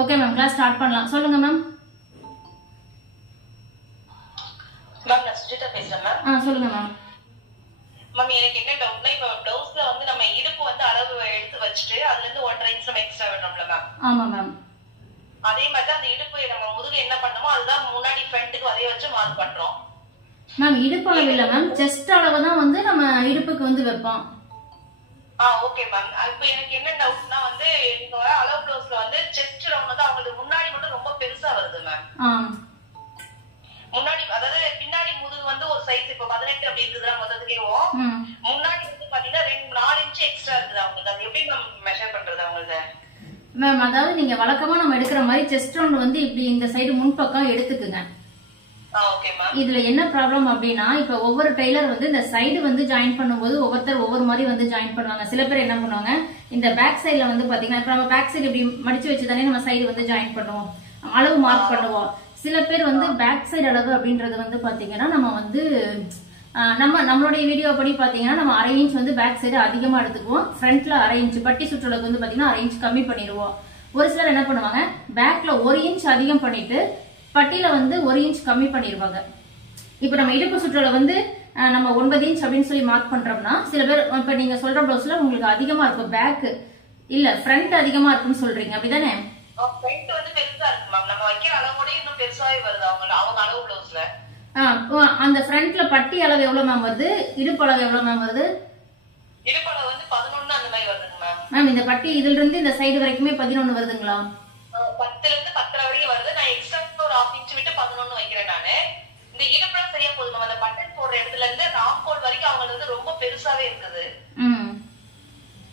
Okay ma'am, class start பண்ணலாம். சொல்லுங்க ma'am. Ma'am நான் சுஜிதா பேசுறேன் மேம். சொல்லுங்க மேம். மேம் எனக்கு என்ன டவுட்னா, இப்போ ப்ளவுஸ்ல வந்து நம்ம இடுப்பு வந்து அளவு எடுத்து வச்சுட்டு அதுல இருந்து 1.5 இன்ச் நம்ம எக்ஸ்ட்ரா விடுறோம்ல மேம். ஆமா மேம். அதே மாதிரி தான் அந்த இடுப்பு நம்ம முதுகு என்ன பண்ணோமோ அதுதான் முன்னாடி ஃப்ரண்ட்டுக்கு அதே வச்சு மார்க் பண்றோம் மேம். இடுப்பு அளவு இல்ல மேம், செஸ்ட் அளவு தான் வந்து நம்ம இடுப்புக்கு வந்து வைப்போம். Okay ma'am. இப்போ எனக்கு என்ன டவுட்னா வந்து நீங்க வர அளவு ப்ளவுஸ்ல வந்து செஸ்ட் ரவுண்ட் வந்து அவங்களுக்கு முன்னாடி மட்டும் ரொம்ப பெருசா வருது மேம். முன்னாடி அதாவது பின்னாடி முதுகு வந்து ஒரு சைஸ் இப்போ 18 அப்படி இருக்குதுன்னா மொத்தத்துக்கேவும் முன்னாடி வந்து பாத்தீங்கன்னா 4 இன்ச் எக்ஸ்ட்ரா இருக்குது அவங்களுக்கு. அது எப்படி மேம் மெஷர் பண்றது அவங்களுக்கு மேம்? அதாவது நீங்க வழக்கமா நம்ம எடுக்கிற மாதிரி செஸ்ட் ரவுண்ட் வந்து இப்படி இந்த சைடு முன்பக்கம் எடுத்துக்குங்க. இதுல என்ன ப்ராப்ளம் அப்படின்னா, இப்ப ஒவ்வொரு டெய்லர் வந்து இந்த சைடு வந்து ஜாயின் பண்ணும்போது ஒவ்வொருத்தர் ஒவ்வொரு மாதிரி வந்து ஜாயின் பண்ணுவாங்க. சில பேர் என்ன பண்ணுவாங்க, இந்த பேக் சைட்ல வந்து பாத்தீங்கன்னா இப்ப நம்ம பேக் சைடு இப்படி மடிச்சு வச்சுதானே நம்ம சைடு வந்து ஜாயின் பண்ணுவோம், அளவு மார்க் பண்ணுவோம். சில பேர் வந்து பேக் சைடு அளவு அப்படின்றது வந்து பாத்தீங்கன்னா நம்ம வந்து நம்மளுடைய வீடியோ படி பாத்தீங்கன்னா நம்ம 1/2 இன்ச் வந்து பேக் சைடு அதிகமா எடுத்துக்குவோம், ஃப்ரண்ட்ல 1/2 இன்ச் பட்டி சுற்றளவுக்கு வந்து பாத்தீங்கன்னா 1/2 இன்ச் கம்மி பண்ணிடுவோம். ஒரு சிலர் என்ன பண்ணுவாங்க, பேக்ல 1 இன்ச் அதிகம் பண்ணிட்டு பட்டியில வந்து 1 இன்ச் கம்மி பண்ணிடுவாங்க. இப்ப நம்ம இடுப்பு சுற்றளவு வந்து நம்ம 9 இன்ச் அப்படின்னு சொல்லி மார்க் பண்றோம்னா, சில பேர் இப்ப நீங்க சொல்ற பிளவுஸ்ல உங்களுக்கு அதிகமா இருக்கும் பேக் இல்ல ஃப்ரண்ட் அதிகமா இருக்குன்னு சொல்றீங்க, அப்படிதானே? ஃப்ரண்ட் வந்து பெருசா இருக்கு மேம். நம்ம வைக்கிற அளவோட இன்னும் பெருசாவே வருது அவங்க அளவு பிளவுஸ்ல. அந்த ஃப்ரண்ட்ல பட்டி அளவு எவ்வளவு மேம் வருது, இடுப்பு அளவு எவ்வளவு மேம் வருது? இடுப்பு அளவு வந்து 11 அந்த மாதிரி வருதுங்க மேம். மேம் இந்த பட்டி இதுல இருந்து இந்த சைடு வரைக்குமே 11 வருதுங்களா? 10ல இருந்து 10 வரைக்கும் வருது. நான் எக்ஸ்ட்ரா ஒரு 1/2 இன்ச் விட்டு 11 வைக்கிறேன் நானு. இந்த இடுப்புல சரியா போகுது மேம். அந்த பட்டன் போடுற இடத்துல இருந்து ராம்கோல் வரைக்கும் அவங்களுக்கு வந்து ரொம்ப பெருசாவே இருக்குது.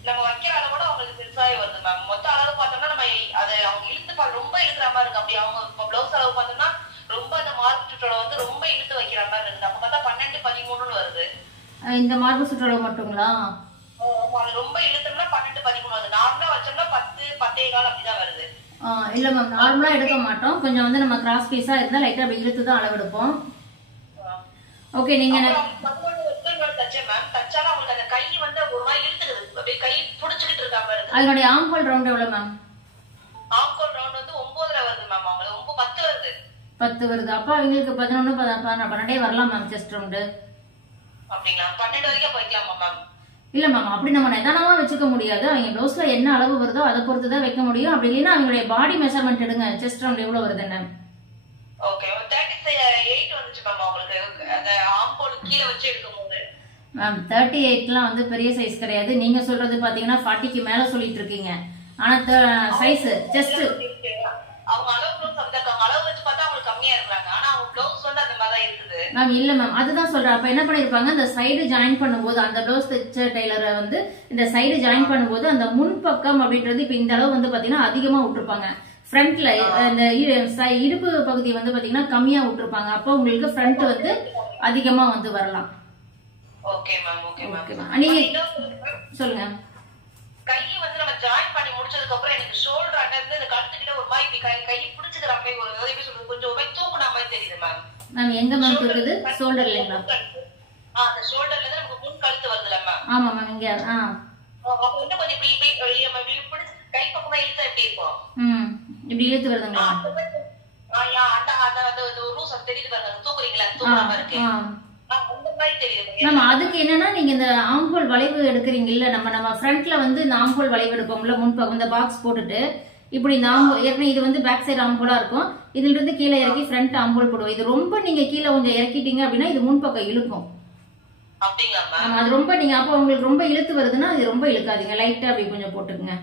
நம்ம வைக்கிற அளவோட அவங்களுக்கு பெருசாவே வருது மேம். மொத்த அளவு பார்த்தோம்னா நம்ம அதை அவங்க இழுத்து ரொம்ப இழுக்கிற மாதிரி இருக்கு. அப்படி அவங்க பிளவுஸ் அளவு பார்த்தோம்னா ரொம்ப அந்த மார்க் சுற்றளவு வந்து ரொம்ப இழுத்து வைக்கிற மாதிரி இருக்கு. நம்ம பார்த்தா 12 13 வருது. இந்த மார்க் சுற்றளவு மட்டுங்களா? அது ரொம்ப இழுத்தோம்னா 12 13 வருது. நார்மலா வச்சோம்னா 10 10.25 அப்படிதான் வருது. இல்ல மேம், நார்மலா எடுக்க மாட்டோம். கொஞ்சம் வந்து நம்ம கிராஸ் பீஸா இருந்தா லைட்டா அப்படி இழுத்து தான் அளவு எடுப்போம். ஓகே, நீங்க அதனுடைய ஆம்ஹோல் ரவுண்ட் எவ்வளவு மேம்? ஆம்ஹோல் ரவுண்ட் வந்து 9ல வருது மேம். அவங்களுக்கு 10 வருது. 10 வருது. அப்ப அவங்களுக்கு 11 12 வரலாம் மேம் செஸ்ட் ரவுண்ட். அப்படிங்களா? 12 வரைக்கும் போய்க்கலாமா மேம்? இல்ல மேம், அப்படி நம்ம நிதானமா வச்சுக்க முடியாது. அவங்க ப்ளவுஸ்ல என்ன அளவு வருதோ அதை பொறுத்து தான் வைக்க முடியும். அப்படி இல்லைன்னா அவங்களுடைய பாடி மெஷர்மெண்ட் எடுங்க, செஸ்ட் ரவுண்ட் எவ்வளவு வருதுன்னு. ஓகே, 38 வந்துச்சு மேம் அவங்களுக்கு அந்த ஆம்ஹோல் கீழ வச்சு எடுக்கும்போது. மேம் 38லாம் வந்து பெரிய சைஸ் கிடையாது. நீங்க சொல்றது பாத்தீங்கன்னா 40க்கு மேல சொல்லிட்டு இருக்கீங்க. ஆனா சைஸ் செஸ்ட் அவங்க அளவு ப்ளவுஸ் அப்படிதான் அளவு வச்சு பார்த்தா அவங்க கம்மியா இருக்காங்க. ஆனா அவங்க ப்ளவுஸ் வந்து அந்த மாதிரி தான் இருக்குது மேம். இல்ல மேம், அதுதான் சொல்றேன். அப்ப என்ன பண்ணிருப்பாங்க, அந்த சைடு ஜாயின் பண்ணும்போது அந்த ப்ளவுஸ் தைச்ச டெய்லரை வந்து இந்த சைடு ஜாயின் பண்ணும்போது அந்த முன்பக்கம் அப்படின்றது இப்ப இந்த அளவு வந்து பாத்தீங்கன்னா அதிகமா விட்டுருப்பாங்க. ஃப்ரண்ட்ல அந்த இடுப்பு பகுதி வந்து பாத்தீங்கன்னா கம்மியா விட்டுருப்பாங்க. அப்போ உங்களுக்கு ஃப்ரண்ட் வந்து அதிகமா வந்து வரலாம். Okay ma'am. Okay ma'am. நீங்க சொல்லுங்க. கை வந்து நம்ம ஜாயின் பண்ணி முடிச்சதுக்கு அப்புறம் எனக்கு ஷோல்டர் அட்ட இருந்து இந்த கழுத்து கிட்ட ஒரு மாதிரி கை பிடிச்சுக்கிற மாதிரி ஒரு எப்படி சொல்றது, கொஞ்சம் ஒரு மாதிரி தூக்குன மாதிரி தெரியுது மேம். மேம் எங்க மேம் இருக்குது? ஷோல்டர் இல்லைங்களா? அந்த ஷோல்டர்ல இருந்து நமக்கு முன் கழுத்து வருதுல மேம். ஆமா மேம், இங்க அப்ப இன்னும் கொஞ்சம் இப்படி பிடிச்சு கை பக்கமா இழுத்தா எப்படி இருக்கும்? இப்படி இழுத்து வருதுங்களா? அந்த லூஸ் தெரியுது பாருங்க, தூக்குறீங்களா? தூக்குற மாதிரி இருக்கு. மேம் அதுக்கு என்னன்னா, நீங்க இந்த ஆம்ஹோல் வளைவு எடுக்கிறீங்க இல்ல, நம்ம ஃப்ரண்ட்ல வந்து இந்த ஆம்ஹோல் வளைவு எடுப்போம்ல, முன்பக்கம் இந்த பாக்ஸ் போட்டுட்டு இப்படி இந்த ஆம்ஹோல் ஏற்கனவே இது வந்து பேக் சைடு ஆம்ஹோலா இருக்கும். இதுல இருந்து கீழே இறக்கி ஃப்ரண்ட் ஆம்ஹோல் போடுவோம். இது ரொம்ப நீங்க கீழே கொஞ்சம் இறக்கிட்டீங்க அப்படின்னா இது முன்பக்கம் இழுக்கும். அது ரொம்ப நீங்க அப்ப உங்களுக்கு ரொம்ப இழுத்து வருதுன்னா இது ரொம்ப இழுக்காதீங்க, லைட்டா அப்படி கொஞ்சம் போட்டுக்குங்க.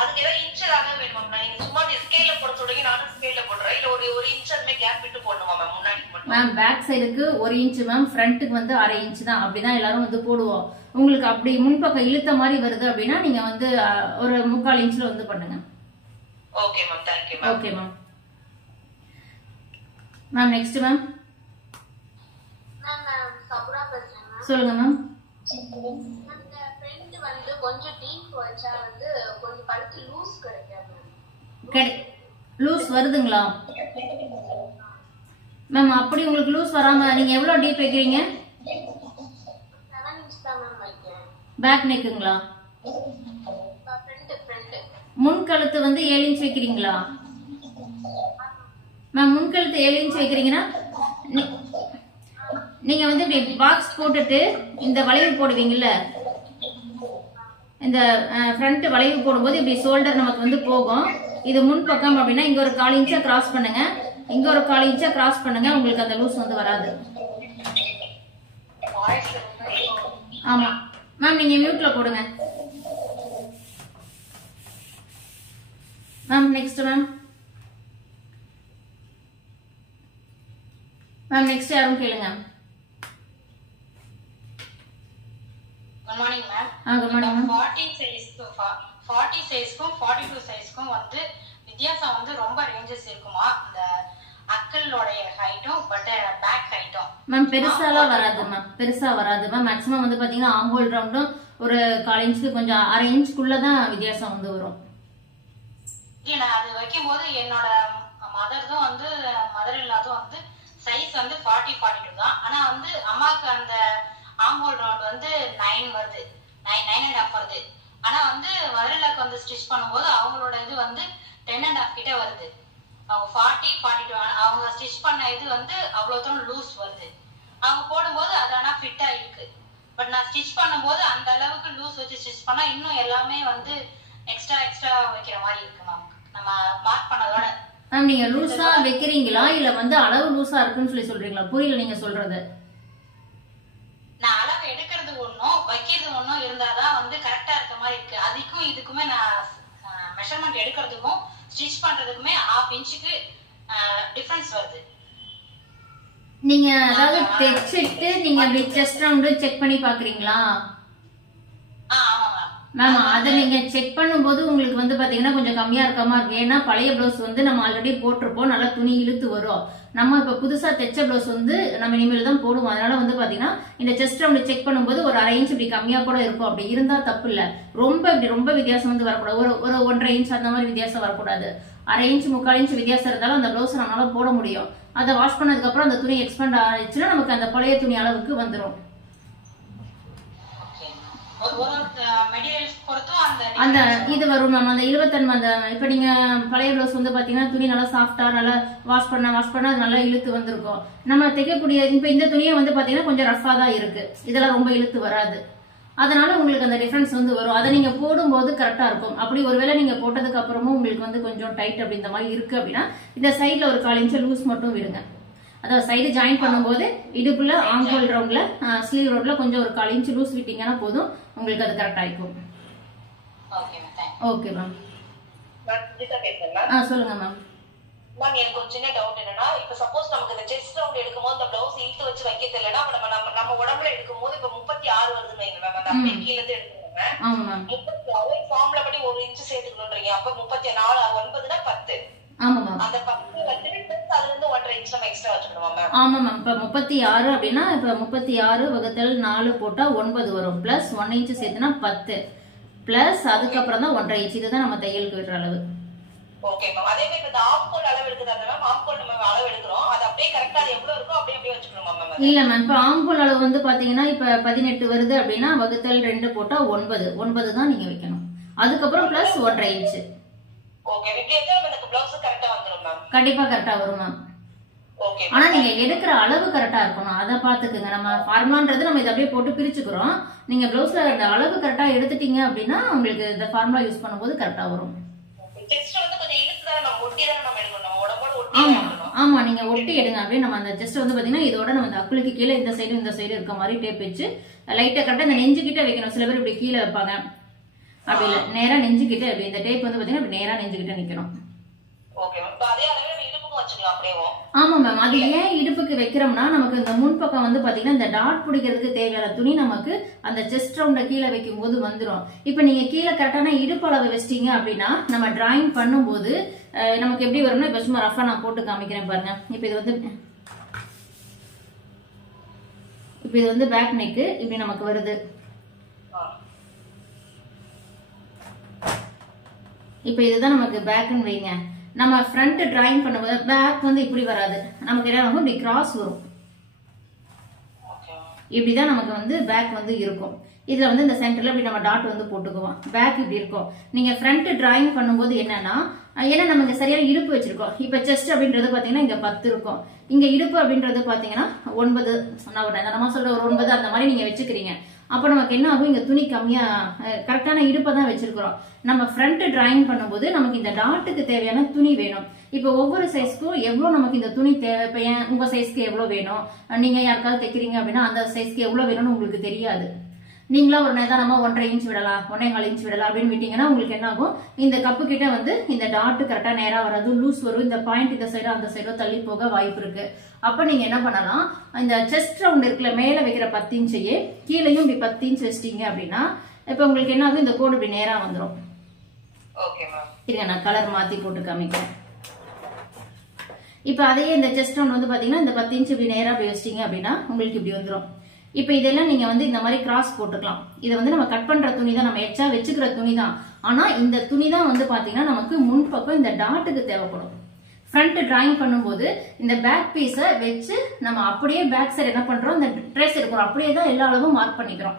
அதுக்கு ஏதாவது இன்ச் ஆக வேணுமா? நீங்க சும்மா ஸ்கேல்ல போட சொல்றீங்க, நானும் ஸ்கேல்ல போடுறேன். இல்ல ஒரு இன்ச் அந்த கேப் விட்டு போடணுமா மேம்? முன்னாடி மட்டும் மேம் பேக் சைடுக்கு 1 இன்ச் மேம், ஃப்ரண்ட்டுக்கு வந்து 1/2 இன்ச் தான். அப்படிதான் எல்லாரும் வந்து போடுவோம். உங்களுக்கு அப்படி முன்பக்கம் இழுத்த மாதிரி வருது அப்படின்னா நீங்க வந்து ஒரு 3/4 இன்ச்ல வந்து பண்ணுங்க. Okay ma'am, thank you ma'am. Okay ma'am. Ma'am next ma'am. Ma'am சபுரா பேசுறேன் மேம். சொல்லுங்க மேம். அந்த ஃப்ரண்ட் வந்து கொஞ்சம் டீப் வச்சா வந்து கொஞ்சம் கழுத்து லூஸ் கிடைக்காது. லூஸ் வருதுங்களா மேம்? அப்படி உங்களுக்கு லூஸ் வராம நீங்க எவ்வளவு டீப் வைக்கிறீங்க? 7 இன்ச் தான் மேம் வைக்கிறேன். பேக் நெக்குங்களா? ஃப்ரண்ட் முன்கழுத்து வந்து 7 இன்ச் வைக்கிறீங்களா மேம்? முன்கழுத்து 7 இன்ச் வைக்கிறீங்கன்னா நீங்க வந்து இப்படி பாக்ஸ் போட்டுட்டு இந்த வளைவு போடுவீங்கல்ல, இந்த ஃப்ரண்ட் வளைவு போடும்போது இப்படி ஷோல்டர் நமக்கு வந்து போகும். இது முன் பக்கம் அப்படின்னா இங்க ஒரு 1/4 இன்ச்சா கிராஸ் பண்ணுங்க, இங்க ஒரு 1/4 இன்ச்சா கிராஸ் பண்ணுங்க, உங்களுக்கு அந்த லூஸ் வந்து வராது. ஆமா மேம், நீங்க மியூட்ல போடுங்க ma'am. Next ma'am. Ma'am next யாரும் கேளுங்க. Good morning ma'am. Good morning ma'am. 40 சைஸ்க்கும் 42 சைஸ்க்கும் வந்து வித்தியாசம் வந்து ரொம்ப ரேஞ்சஸ் இருக்குமா? இந்த அக்கலோட ஹைட்டும் பட் பேக் ஹைட்டும் மேம் பெருசாலாம் வராது மேம், பெருசா வராது மேம். மேக்ஸிமம் வந்து பாத்தீங்கன்னா ஆம்போல் ரவுண்டும் ஒரு 1/4 இன்ச்சுக்கு கொஞ்சம் 1/2 இன்ச்சுக்குள்ள தான் வித்தியாசம் வந்து வரும். நான் அது வைக்கும் போது என்னோட மதர்தும் வந்து மதர் இல்லாதும் வந்து சைஸ் வந்து 40-42 தான். ஆனா வந்து அம்மாவுக்கு அந்த ஆம்போல் ரவுண்ட் வந்து 9 வருது, 9.5 வருது. ஆனா வந்து மதர் இல்லாக்கு வந்து ஸ்டிச் பண்ணும்போது அவங்களோட இது வந்து 10.5 கிட்ட வருது. அவங்க 40-42 அவங்க ஸ்டிச் பண்ண இது வந்து அவ்வளவு தூரம் லூஸ் வருது. அவங்க போடும்போது அது ஆனா ஃபிட்டா இருக்கு. பட் நான் ஸ்டிச் பண்ணும்போது அந்த அளவுக்கு லூஸ் வச்சு ஸ்டிச் பண்ணா இன்னும் எல்லாமே வந்து எக்ஸ்ட்ரா வைக்கிற மாதிரி இருக்கு மேம். நம்ம மார்க் பண்ணதோட மேம் நீங்க லூஸா வைக்கிறீங்களா இல்ல வந்து அளவு லூஸா இருக்குன்னு சொல்றீங்களா? புரியல நீங்க சொல்றது. நான் அளவு எடுக்கிறது ஒன்னும் வைக்கிறது ஒன்னும் இருந்தாதான் வந்து கரெக்டா இருக்க மாதிரி இருக்கு. அதுக்கும் இதுக்குமே நான் மெஷர்மெண்ட் எடுக்கிறதுக்கும் ஸ்டிச் பண்றதுக்குமே 1/2 இன்ச்சுக்கு டிஃபரன்ஸ் வருது. நீங்க அதாவது தைச்சிட்டு நீங்க அப்படி செஸ்ட் ரவுண்ட் செக் பண்ணி பாக்குறீங்களா? மேம் அதை நீங்க செக் பண்ணும்போது உங்களுக்கு வந்து பாத்தீங்கன்னா கொஞ்சம் கம்மியா இருக்காம இருக்கு. ஏன்னா பழைய பிளவுஸ் வந்து நம்ம ஆல்ரெடி போட்டிருப்போம், நல்லா துணி இழுத்து வரும். நம்ம இப்ப புதுசா தைச்ச பிளவுஸ் வந்து நம்ம இனிமேல் தான் போடுவோம். அதனால வந்து பாத்தீங்கன்னா இந்த செஸ்ட் ரவுண்ட் செக் பண்ணும்போது ஒரு 1/2 இன்ச் இப்படி கம்மியா கூட இருக்கும். அப்படி இருந்தா தப்பு இல்ல. ரொம்ப வித்தியாசம் வந்து வரக்கூடாது. ஒரு 1.5 இன்ச் அந்த மாதிரி வித்தியாசம் வரக்கூடாது. 1/2 இன்ச் 3/4 இன்ச் வித்தியாசம் இருந்தாலும் அந்த பிளவுஸ் நம்மளால போட முடியும். அதை வாஷ் பண்ணதுக்கு அப்புறம் அந்த துணி எக்ஸ்பெண்ட் ஆயிடுச்சுன்னா நமக்கு அந்த பழைய துணி அளவுக்கு வந்துடும். அந்த இது வரும் மேம். அந்த 70 அந்த இப்ப நீங்க பழைய பிளவுஸ் வந்து பாத்தீங்கன்னா துணி நல்லா சாஃப்டா நல்லா வாஷ் பண்ண அது நல்லா இழுத்து வந்திருக்கும். நம்ம தைக்கக்கூடிய இப்ப இந்த துணியை வந்து பாத்தீங்கன்னா கொஞ்சம் ரஃபா தான் இருக்கு. இதெல்லாம் ரொம்ப இழுத்து வராது. அதனால உங்களுக்கு அந்த டிஃபரன்ஸ் வந்து வரும். அதை நீங்க போடும்போது கரெக்டா இருக்கும். அப்படி ஒருவேளை நீங்க போட்டதுக்கு அப்புறமும் உங்களுக்கு வந்து கொஞ்சம் டைட் அப்படி இந்த மாதிரி இருக்கு அப்படின்னா இந்த சைட்ல ஒரு 1/4 இன்ச் லூஸ் மட்டும் விடுங்க. அதாவது சைடு ஜாயின் பண்ணும்போது இடுப்புல ஆம்போல் ரவுண்ட்ல ஸ்லீவ் ரவுண்ட்ல கொஞ்சம் ஒரு 1/4 இன்ச் லூஸ் விட்டீங்கன்னா போதும், உங்களுக்கு அது கரெக்டா இருக்கும். Okay ma'am. சொல்லுங்க மேம். மேம் எனக்கு ஒரு சின்ன டவுட் என்னன்னா, இப்ப சப்போஸ் நமக்கு இந்த செஸ்ட் ரவுண்ட் எடுக்கும்போது இந்த பிளவுஸ் இழுத்து வச்சு வைக்க தெரியலன்னா நம்ம உடம்புல எடுக்கும்போது இப்ப 36 வருதுன்னு வைங்க மேம். அந்த அப்படியே கீழ இருந்து எடுத்துக்கோங்க. 36 ஃபார்முலா படி 1 இன்ச் சேர்த்துக்கணும்ன்றீங்க. அப்ப 34 9னா 10. ஆமா மேம். அந்த 10 வச்சுட்டு அதுல இருந்து 1.5 இன்ச் நம்ம எக்ஸ்ட்ரா வச்சுக்கணுமா மேம்? ஆமா மேம். இப்ப 36 அப்படின்னா இப்ப 36 வகுத்தல் 4 போட்டா 9 வரும். பிளஸ் 1 இன்ச் சேர்த்துனா 10 பிளஸ் அதுக்கப்புறம் தான் 1.5 இன்ச். இதுதான் நம்ம தையலுக்கு விடுற அளவு. Okay ma'am. அதே மாதிரி இந்த ஆம்கோல் அளவு எடுக்குறாங்க மேம். ஆம்கோல் நம்ம அளவு எடுக்கிறோம், அது அப்படியே கரெக்டா அது எவ்வளவு இருக்கோ அப்படியே வச்சுக்கணுமா மேம்? இல்ல மேம். இப்ப ஆம்கோல் அளவு வந்து பாத்தீங்கன்னா இப்ப 18 வருது அப்படின்னா வகுத்தல் 2 போட்டா 9 தான் நீங்க வைக்கணும். அதுக்கப்புறம் பிளஸ் 1.5 இன்ச். ஓகே. இப்படி வச்சா நமக்கு பிளவுஸ் கரெக்டா வந்துரும் மேம். கண்டிப்பா கரெக்டா வரும் மேம். ஓகே. ஆனா நீங்க எடுக்கிற அளவு கரெக்டா இருக்கணும். அதை பாத்துக்குங்க. நம்ம ஃபார்முலான்றது நம்ம இதை அப்படியே போட்டு பிரிச்சுக்கிறோம். நீங்க பிளவுஸ்ல அந்த அளவு கரெக்டா எடுத்துட்டீங்க அப்படின்னா உங்களுக்கு இந்த ஃபார்முலா யூஸ் பண்ணும்போது கரெக்டா வரும். செஸ்ட் வந்து கொஞ்சம் இழுத்து தான் நம்ம ஒட்டி தான் நம்ம எடுக்கணும். நம்ம உடம்போட ஒட்டி எடுக்கணும். ஆமா நீங்க ஒட்டி எடுங்க. அப்படியே நம்ம அந்த செஸ்ட் வந்து பாத்தீங்கன்னா இதோட நம்ம அந்த அக்குளுக்கு கீழே இந்த சைடு இருக்க மாதிரி டேப் வச்சு லைட்டா கரெக்டா இந்த நெஞ்சு கிட்ட வைக்கணும். சில பேர் இப்படி கீழே வைப்பாங்க. அப்படி இல்ல, நேரா நெஞ்சு கிட்ட அப்படி இந்த டேப் வந்து பாத்தீங்கன்னா இப்படி நேரா நெஞ்சு கிட்ட நிக்கணும். ஓகே. இப்போ அதே அளவே நம்ம இடுப்புக்கு வச்சுக்கலாம் அப்படியே. ஆமா மேம். அது ஏன் இடுப்புக்கு வைக்கிறோம்னா நமக்கு இந்த முன்பக்கம் வந்து பாத்தீங்கன்னா இந்த டாட் பிடிக்கிறதுக்கு தேவையான துணி நமக்கு அந்த செஸ்ட் ரவுண்ட கீழே வைக்கும் போது வந்துடும். இப்ப நீங்க கீழே கரெக்டான இடுப்பு அளவு வச்சிட்டீங்க அப்படின்னா நம்ம டிராயிங் பண்ணும்போது நமக்கு எப்படி வரும்னா இப்ப சும்மா ரஃபா நான் போட்டு காமிக்கிறேன் பாருங்க. இப்ப இது வந்து பேக் நெக்கு இப்படி நமக்கு வருது. இப்ப இதுதான் நமக்கு பேக்னு வைங்க. நம்ம ஃப்ரண்ட் டிராயிங் பண்ணும்போது பேக் வந்து இப்படி வராது. நமக்கு என்ன இப்படி கிராஸ் வரும். இப்படிதான் நமக்கு வந்து பேக் வந்து இருக்கும். இதுல வந்து இந்த சென்டர்ல இப்படி நம்ம டாட் வந்து போட்டுக்குவோம். பேக் இப்படி இருக்கும். நீங்க ஃப்ரண்ட் டிராயிங் பண்ணும்போது என்னன்னா, ஏன்னா நம்ம இங்க சரியான இடுப்பு வச்சிருக்கோம். இப்ப செஸ்ட் அப்படின்றது பாத்தீங்கன்னா இங்க 10 இருக்கும். இங்க இடுப்பு அப்படின்றது பாத்தீங்கன்னா 9, நம்ம சொல்ற ஒரு 9 அந்த மாதிரி நீங்க வச்சுக்கிறீங்க. அப்ப நமக்கு என்ன ஆகும், இங்க துணி கம்மியா கரெக்டான இடுப்பை தான் வச்சிருக்கிறோம். நம்ம ஃப்ரண்ட் டிராயிங் பண்ணும்போது நமக்கு இந்த டாட்டுக்கு தேவையான துணி வேணும். இப்ப ஒவ்வொரு சைஸ்க்கும் எவ்வளவு நமக்கு இந்த துணி தேவை, உங்க சைஸ்க்கு எவ்வளவு வேணும், நீங்க யாருக்காவது தைக்கிறீங்க அப்படின்னா அந்த சைஸ்க்கு எவ்வளவு வேணும்னு உங்களுக்கு தெரியாது. நீங்களா ஒரு நிதானமா 1.5 இன்ச் விடலாம், 1.25 இன்ச் விடலாம் அப்படின்னு விட்டீங்கன்னா உங்களுக்கு என்ன ஆகும், இந்த கப்பு கிட்ட வந்து இந்த டாட் கரெக்டா நேரா வராது, லூஸ் வரும். இந்த பாயிண்ட் இந்த சைடோ அந்த சைடோ தள்ளி போக வாய்ப்பு இருக்கு. அப்ப நீங்க என்ன பண்ணலாம், இந்த செஸ்ட் ரவுண்ட் இருக்குல்ல, மேல வைக்கிற 10 இன்ச்சையே கீழையும் இப்படி 10 இன்ச் வச்சிட்டீங்க அப்படின்னா இப்ப உங்களுக்கு என்ன ஆகும், இந்த கோடு இப்படி நேரா வந்துடும். இருங்க நான் கலர் மாத்தி போட்டு காமிக்கிறேன். இப்ப அதையே இந்த செஸ்ட் ரவுண்ட் வந்து பாத்தீங்கன்னா இந்த 10 இன்ச் இப்படி நேரா அப்படி வச்சிட்டீங்க அப்படின்னா உங்களுக்கு இப்படி வந்துடும். இப்ப இதெல்லாம் நீங்க வந்து இந்த மாதிரி கிராஸ் போட்டுக்கலாம். இதை வந்து நம்ம கட் பண்ற துணி தான், நம்ம எச்சா வச்சுக்கிற துணி தான். ஆனா இந்த துணி தான் வந்து பாத்தீங்கன்னா நமக்கு முன்பக்கம் இந்த டாட்டுக்கு தேவைப்படும். ஃப்ரண்ட் டிராயிங் பண்ணும்போது இந்த பேக் பீஸை வச்சு நம்ம அப்படியே பேக் சைடு என்ன பண்றோம், இந்த ட்ரேஸ் எடுக்கிறோம். அப்படியே தான் எல்லா அளவும் மார்க் பண்ணிக்கிறோம்.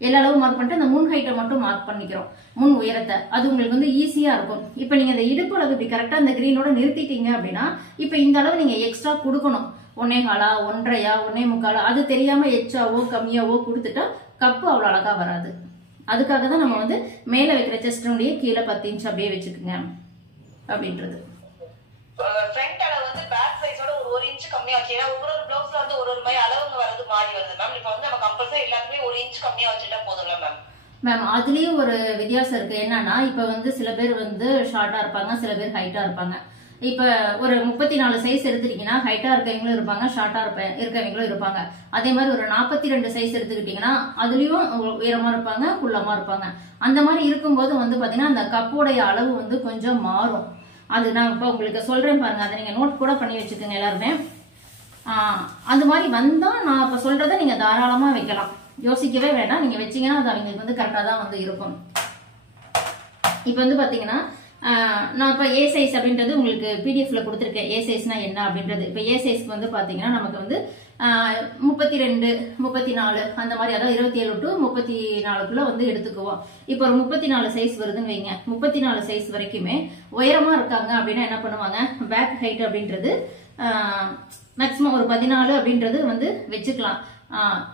எல்லா அளவும் மார்க் பண்ணிட்டு அந்த முன் ஹைட்டை மட்டும் மார்க் பண்ணிக்கிறோம், முன் உயரத்தை. அது உங்களுக்கு வந்து ஈஸியா இருக்கும். இப்ப நீங்க இந்த இடுப்பு அளவு இப்படி கரெக்டா இந்த கிரீனோட நிறுத்திட்டீங்க அப்படின்னா இப்ப இந்த அளவு நீங்க எக்ஸ்ட்ரா கொடுக்கணும். 1.25, 1.5, 1.25 அது தெரியாம எச்சாவோ கம்மியாவோ கொடுத்துட்டா கப்பு அவ்வளவு அழகா வராது. அதுக்காக தான் நம்ம வந்து மேல வைக்கிற செஸ்ட் ரவுண்டையே கீழே 10 இன்ச் அப்படியே வச்சுக்குங்க அப்படின்றது. ஃப்ரண்ட் அளவு வந்து பேக் சைஸோட ஒரு 1 இன்ச் கம்மியா வச்சு, ஏன்னா ஒவ்வொரு ப்ளவுஸ்ல வந்து ஒரு மாதிரி அளவுங்க வரது மாறி வருது மேம். இப்போ வந்து நம்ம கம்பல்சரி எல்லாத்துமே 1 இன்ச் கம்மியா வச்சுட்டா போதும்ல மேம்? மேம் அதுலயும் ஒரு வித்தியாசம் இருக்கு. என்னன்னா இப்ப வந்து சில பேர் வந்து ஷார்ட்டா இருப்பாங்க, சில பேர் ஹைட்டா இருப்பாங்க. இப்ப ஒரு 34 சைஸ் எடுத்துட்டீங்கன்னா ஹைட்டா இருக்கவங்களும் இருப்பாங்க, ஷார்ட்டா இருக்கவங்களும் இருப்பாங்க. அதே மாதிரி ஒரு 42 சைஸ் எடுத்துக்கிட்டீங்கன்னா அதுலயும் உயரமா இருப்பாங்க, குள்ளமா இருப்பாங்க. அந்த மாதிரி இருக்கும்போது வந்து பாத்தீங்கன்னா அந்த கப்போடைய அளவு வந்து கொஞ்சம் மாறும். அது நான் இப்ப உங்களுக்கு சொல்றேன் பாருங்க, அதை நீங்க நோட் கூட பண்ணி வச்சுக்கோங்க எல்லாருமே. அது மாதிரி வந்தா நான் இப்ப சொல்றதை நீங்க தாராளமா வைக்கலாம், யோசிக்கவே வேண்டாம். நீங்க வச்சீங்கன்னா அது அவங்களுக்கு வந்து கரெக்டா தான் வந்து இருக்கும். இப்ப வந்து பாத்தீங்கன்னா நான் இப்ப ஏ சைஸ் அப்படின்றது உங்களுக்கு பிடிஎஃப்ல கொடுத்துருக்கேன். ஏ சைஸ்னா என்ன அப்படின்றது. இப்ப ஏ சைஸ்க்கு வந்து பாத்தீங்கன்னா நமக்கு வந்து 32, 34 அந்த மாதிரி, அதாவது 27 to 34 வந்து எடுத்துக்குவோம். இப்ப ஒரு 34 சைஸ் வருதுன்னு வைங்க. 34 சைஸ் வரைக்குமே உயரமா இருக்காங்க அப்படின்னா என்ன பண்ணுவாங்க, பேக் ஹைட் அப்படின்றது மேக்சிமம் ஒரு 14 அப்படின்றது வந்து வச்சுக்கலாம்.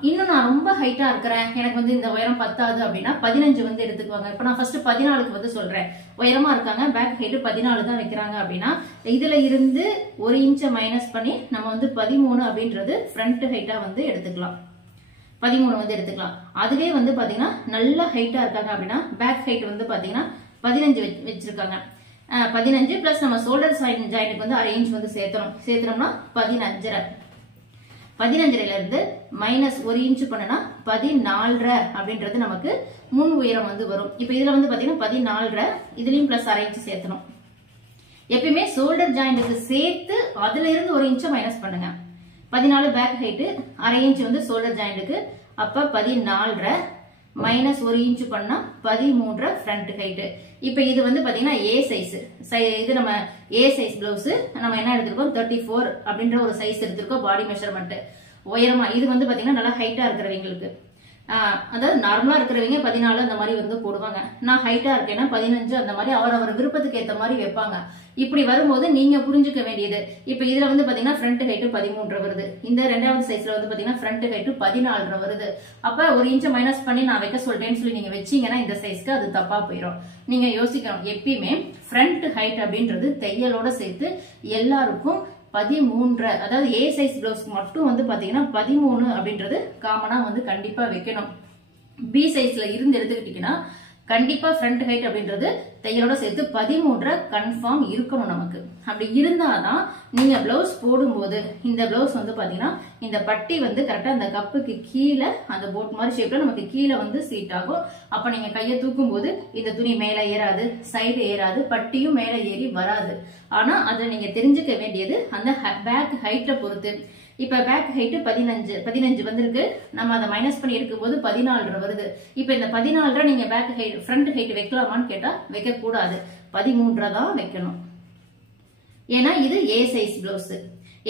இன்னும் நான் ரொம்ப ஹைட்டா இருக்கிறேன், எனக்கு வந்து இந்த உயரம் பத்தாது அப்படின்னா 15 வந்து எடுத்துக்குவாங்க. இப்ப நான் ஃபர்ஸ்ட் 14க்கு வந்து சொல்றேன். உயரமா இருக்காங்க, பேக் ஹைட் 14 தான் வைக்கிறாங்க அப்படின்னா இதுல இருந்து 1 இன்ச்சை மைனஸ் பண்ணி நம்ம வந்து 13 அப்படின்றது ஃப்ரண்ட் ஹைட்டா வந்து எடுத்துக்கலாம். 13 வந்து எடுத்துக்கலாம். அதுவே வந்து பாத்தீங்கன்னா நல்ல ஹைட்டா இருக்காங்க அப்படின்னா பேக் ஹைட் வந்து பாத்தீங்கன்னா 15 வச்சிருக்காங்க. 15 பிளஸ் நம்ம ஷோல்டர் ஜாயிண்ட்டுக்கு வந்து 1/2 இன்ச் வந்து சேர்த்தோம்னா 15.5. 15ல இருந்து மைனஸ் 1 இன்ச் பண்ணனா 14.5 அப்படின்றது நமக்கு முன் உயரம் வந்து வரும். இப்ப இதுல வந்து பாத்தீங்கன்னா 14.5, இதுலயும் பிளஸ் 1/2 இன்ச் சேர்த்தணும். எப்பயுமே ஷோல்டர் ஜாயிண்ட்டுக்கு சேர்த்து அதுல இருந்து 1 இன்ச் மைனஸ் பண்ணுங்க. 14 பேக் ஹைட், 1/2 இன்ச் வந்து ஷோல்டர் ஜாயிண்ட்டுக்கு. அப்ப 14.5 மைனஸ் 1 இன்ச் பண்ணா 13 ஃப்ரண்ட் ஹைட். இப்ப இது வந்து பாத்தீங்கன்னா ஏ சைஸ். இது நம்ம ஏ சைஸ் பிளவுஸ் நம்ம என்ன எடுத்திருக்கோம், 34 அப்படின்ற ஒரு சைஸ் எடுத்திருக்கோம். பாடி மெஷர்மெண்ட் உயரமா இது வந்து பாத்தீங்கன்னா நல்லா ஹைட்டா இருக்கிறவங்களுக்கு, அதாவது நார்மலா இருக்கிறவங்க 14 அந்த மாதிரி வந்து போடுவாங்க. நான் ஹைட்டா இருக்கேன்னா 15 அந்த மாதிரி அவர் விருப்பத்துக்கு ஏற்ற மாதிரி வைப்பாங்க. இப்படி வரும்போது நீங்க புரிஞ்சுக்க வேண்டியது, இப்ப இதுல வந்து பாத்தீங்கன்னா ஃப்ரண்ட் ஹைட் 13 வருது. இந்த ரெண்டாவது சைஸ்ல வந்து பாத்தீங்கன்னா ஃப்ரண்ட் ஹைட் 14 வருது. அப்ப 1 இன்ச் மைனஸ் பண்ணி நான் வைக்க சொல்றேன்னு சொல்லி நீங்க வச்சீங்கன்னா இந்த சைஸ்க்கு அது தப்பா போயிடும். நீங்க யோசிக்கணும், எப்பயுமே ஃப்ரண்ட் ஹைட் அப்படின்றது தையலோட சேர்த்து எல்லாருக்கும் 13, அதாவது ஏ சைஸ் பிளவுஸ்க்கு மட்டும் வந்து பாத்தீங்கன்னா 13 அப்படின்றது காமனா வந்து கண்டிப்பா வைக்கணும். பி சைஸ்ல இருந்து எடுத்துக்கிட்டீங்கன்னா கண்டிப்பா ஃப்ரண்ட் ஹைட் அப்படின்றது தையலோட சேர்த்து 13 கன்ஃபார்ம் இருக்கணும் நமக்கு. அப்படி இருந்தாதான் நீங்க பிளவுஸ் போடும்போது இந்த பிளவுஸ் வந்து பாத்தீங்கன்னா இந்த பட்டி வந்து கரெக்டா அந்த கப்புக்கு கீழே அந்த போட் மாதிரி ஷேப்ல நமக்கு கீழே வந்து சீட் ஆகும். அப்ப நீங்க கையை தூக்கும் போது இந்த துணி மேல ஏறாது, சைடு ஏறாது, பட்டியும் மேல ஏறி வராது. ஆனா அதை நீங்க தெரிஞ்சுக்க வேண்டியது அந்த பேக் ஹைட்டை பொறுத்து. இப்ப பேக் ஹைட் 15 வந்திருக்கு, நம்ம அதை மைனஸ் பண்ணி எடுக்கும் போது 14 வருது. இப்ப இந்த 14 நீங்க பேக் ஹைட் ஃப்ரண்ட் ஹைட் வைக்கலாமான்னு கேட்டா வைக்க கூடாது, 13 தான் வைக்கணும். ஏன்னா இது ஏ சைஸ் பிளவுஸ்.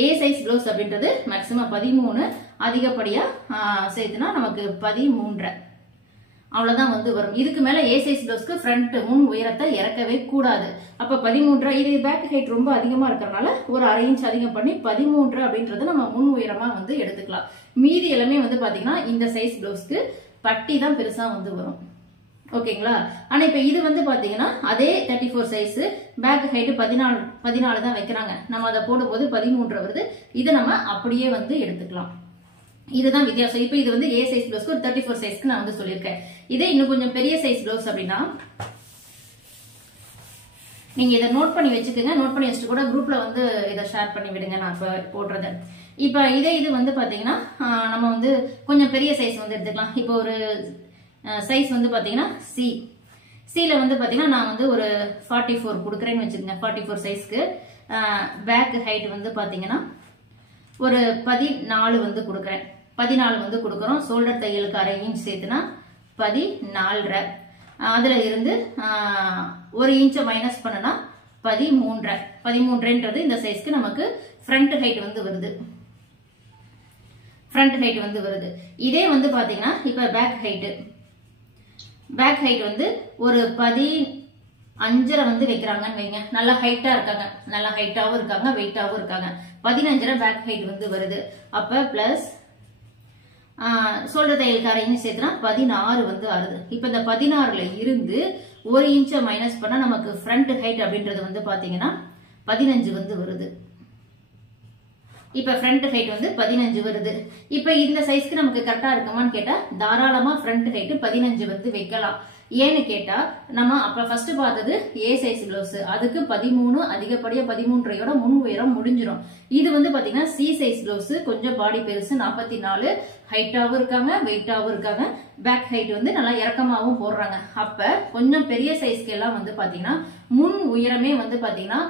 ஏ சைஸ் பிளவுஸ் அப்படின்றது மேக்சிமம் 13, அதிகப்படியா சேர்த்துனா நமக்கு 13. அவ்வளவுதான் வந்து வரும். இதுக்கு மேல ஏ சைஸ் பிளவுஸ்க்கு ஃப்ரண்ட் முன் உயரத்தை இறக்கவே கூடாது. அப்ப 13, இது பேக் ஹைட் ரொம்ப அதிகமா இருக்கறனால ஒரு 1/2 இன்ச் அதிகம் பண்ணி 13 அப்படின்றது நம்ம முன் உயரமா வந்து எடுத்துக்கலாம். மீதி எல்லாமே வந்து பாத்தீங்கன்னா இந்த சைஸ் பிளவுஸ்க்கு பட்டி தான் பெருசா வந்து வரும். ஓகேங்களா? ஆனா இப்ப இது வந்து பாத்தீங்கன்னா அதே 34 சைஸ், பேக் ஹைட் 14 தான் வைக்கிறாங்க. நம்ம அதை போடும்போது 13 வருது. இதை நம்ம அப்படியே வந்து எடுத்துக்கலாம். இதுதான் வித்தியாசம். இப்ப இது வந்து ஏ சைஸ் பிளவுஸ்க்கு ஒரு 34 சைஸ்க்கு நான் வந்து சொல்லியிருக்கேன். இதே இன்னும் கொஞ்சம் பெரிய சைஸ் பிளவுஸ் அப்படின்னா நீங்க இதை நோட் பண்ணி வச்சுக்கோங்க. நோட் பண்ணி வச்சுட்டு கூட குரூப்ல வந்து இதை ஷேர் பண்ணி விடுங்க, நான் இப்ப போடுறது. இப்ப இது வந்து பாத்தீங்கன்னா நம்ம வந்து கொஞ்சம் பெரிய சைஸ் வந்து எடுத்துக்கலாம். இப்போ ஒரு சைஸ் வந்து பாத்தீங்கன்னா சில வந்து பாத்தீங்கன்னா நான் வந்து ஒரு 44 கொடுக்குறேன்னு வச்சுக்கோங்க. 44 சைஸ்க்கு பேக் ஹைட் வந்து பாத்தீங்கன்னா ஒரு 14 வந்து கொடுக்குறேன். 14 வந்து கொடுக்குறோம். ஷோல்டர் தையலுக்கு 1/2 இன்ச் சேர்த்துனா 14.5. அதுல இருந்து 1 இன்ச்சை மைனஸ் பண்ணனா 13. 13ன்றது இந்த சைஸ்க்கு நமக்கு ஃப்ரண்ட் ஹைட் வந்து வருது. இதே வந்து பாத்தீங்கன்னா இப்ப பேக் ஹைட் வந்து ஒரு 15 வந்து வைக்கிறாங்கன்னு வைங்க. நல்லா ஹைட்டா இருக்காங்க, நல்லா ஹைட்டாவும் இருக்காங்க, வெயிட்டாவும் இருக்காங்க. 15 பேக் ஹைட் வந்து வருது. அப்ப பிளஸ் ஷோல்டர் தையலுக்கு 1/2 இன்ச் சேர்த்துனா 16 வந்து ஆறுது. இப்ப இந்த 16ல இருந்து 1 இன்ச்சை மைனஸ் பண்ணா நமக்கு ஃப்ரண்ட் ஹைட் அப்படின்றது வந்து பாத்தீங்கன்னா 15 வந்து வருது. இப்ப ஃப்ரண்ட் ஹைட் வந்து 15 வருது. இப்ப இந்த சைஸ்க்கு நமக்கு கரெக்டா இருக்குமான்னு கேட்டா தாராளமா ஃப்ரண்ட் ஹைட் 15 வந்து வைக்கலாம். ஏன்னு கேட்டா நம்ம அப்ப ஃபர்ஸ்ட் பார்த்தது ஏ சைஸ் பிளவுஸ், அதுக்கு 13 அதிகப்படியா 13யோட முன் உயரம் முடிஞ்சிடும். இது வந்து பாத்தீங்கன்னா சி சைஸ் பிளவுஸ், கொஞ்சம் பாடி பெருசு, 44, ஹைட்டாவும் இருக்காங்க, வெயிட்டாவும் இருக்காங்க. பேக் ஹைட் வந்து நல்லா இறக்கமாவும் போடுறாங்க. அப்ப கொஞ்சம் பெரிய சைஸ்க்கு எல்லாம் வந்து பாத்தீங்கன்னா முன் உயரமே வந்து பாத்தீங்கன்னா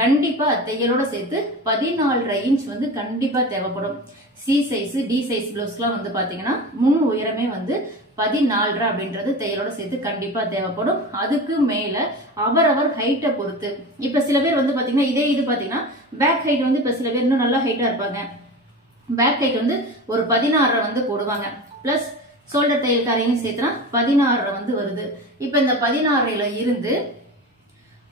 கண்டிப்பா தையலோட சேர்த்து 14.5 இன்ச் வந்து கண்டிப்பா தேவைப்படும். சி சைஸ், டி சைஸ் பிளவுஸ்லாம் வந்து பாத்தீங்கன்னா முன் உயரமே வந்து 14 அப்படின்றது தையலோட சேர்த்து கண்டிப்பா தேவைப்படும். அதுக்கு மேல அவரவர் ஹைட்டை பொறுத்து. இப்ப சில பேர் வந்து பாத்தீங்கன்னா இது பாத்தீங்கன்னா பேக் ஹைட் வந்து இப்ப சில பேர் இன்னும் நல்லா ஹைட்டா இருப்பாங்க. பேக் ஹைட் வந்து ஒரு 16 வந்து போடுவாங்க. பிளஸ் ஷோல்டர் தையலுக்கு 1/2 இன்ச் சேர்த்துனா 16 வந்து வருது. இப்ப இந்த 16ல இருந்து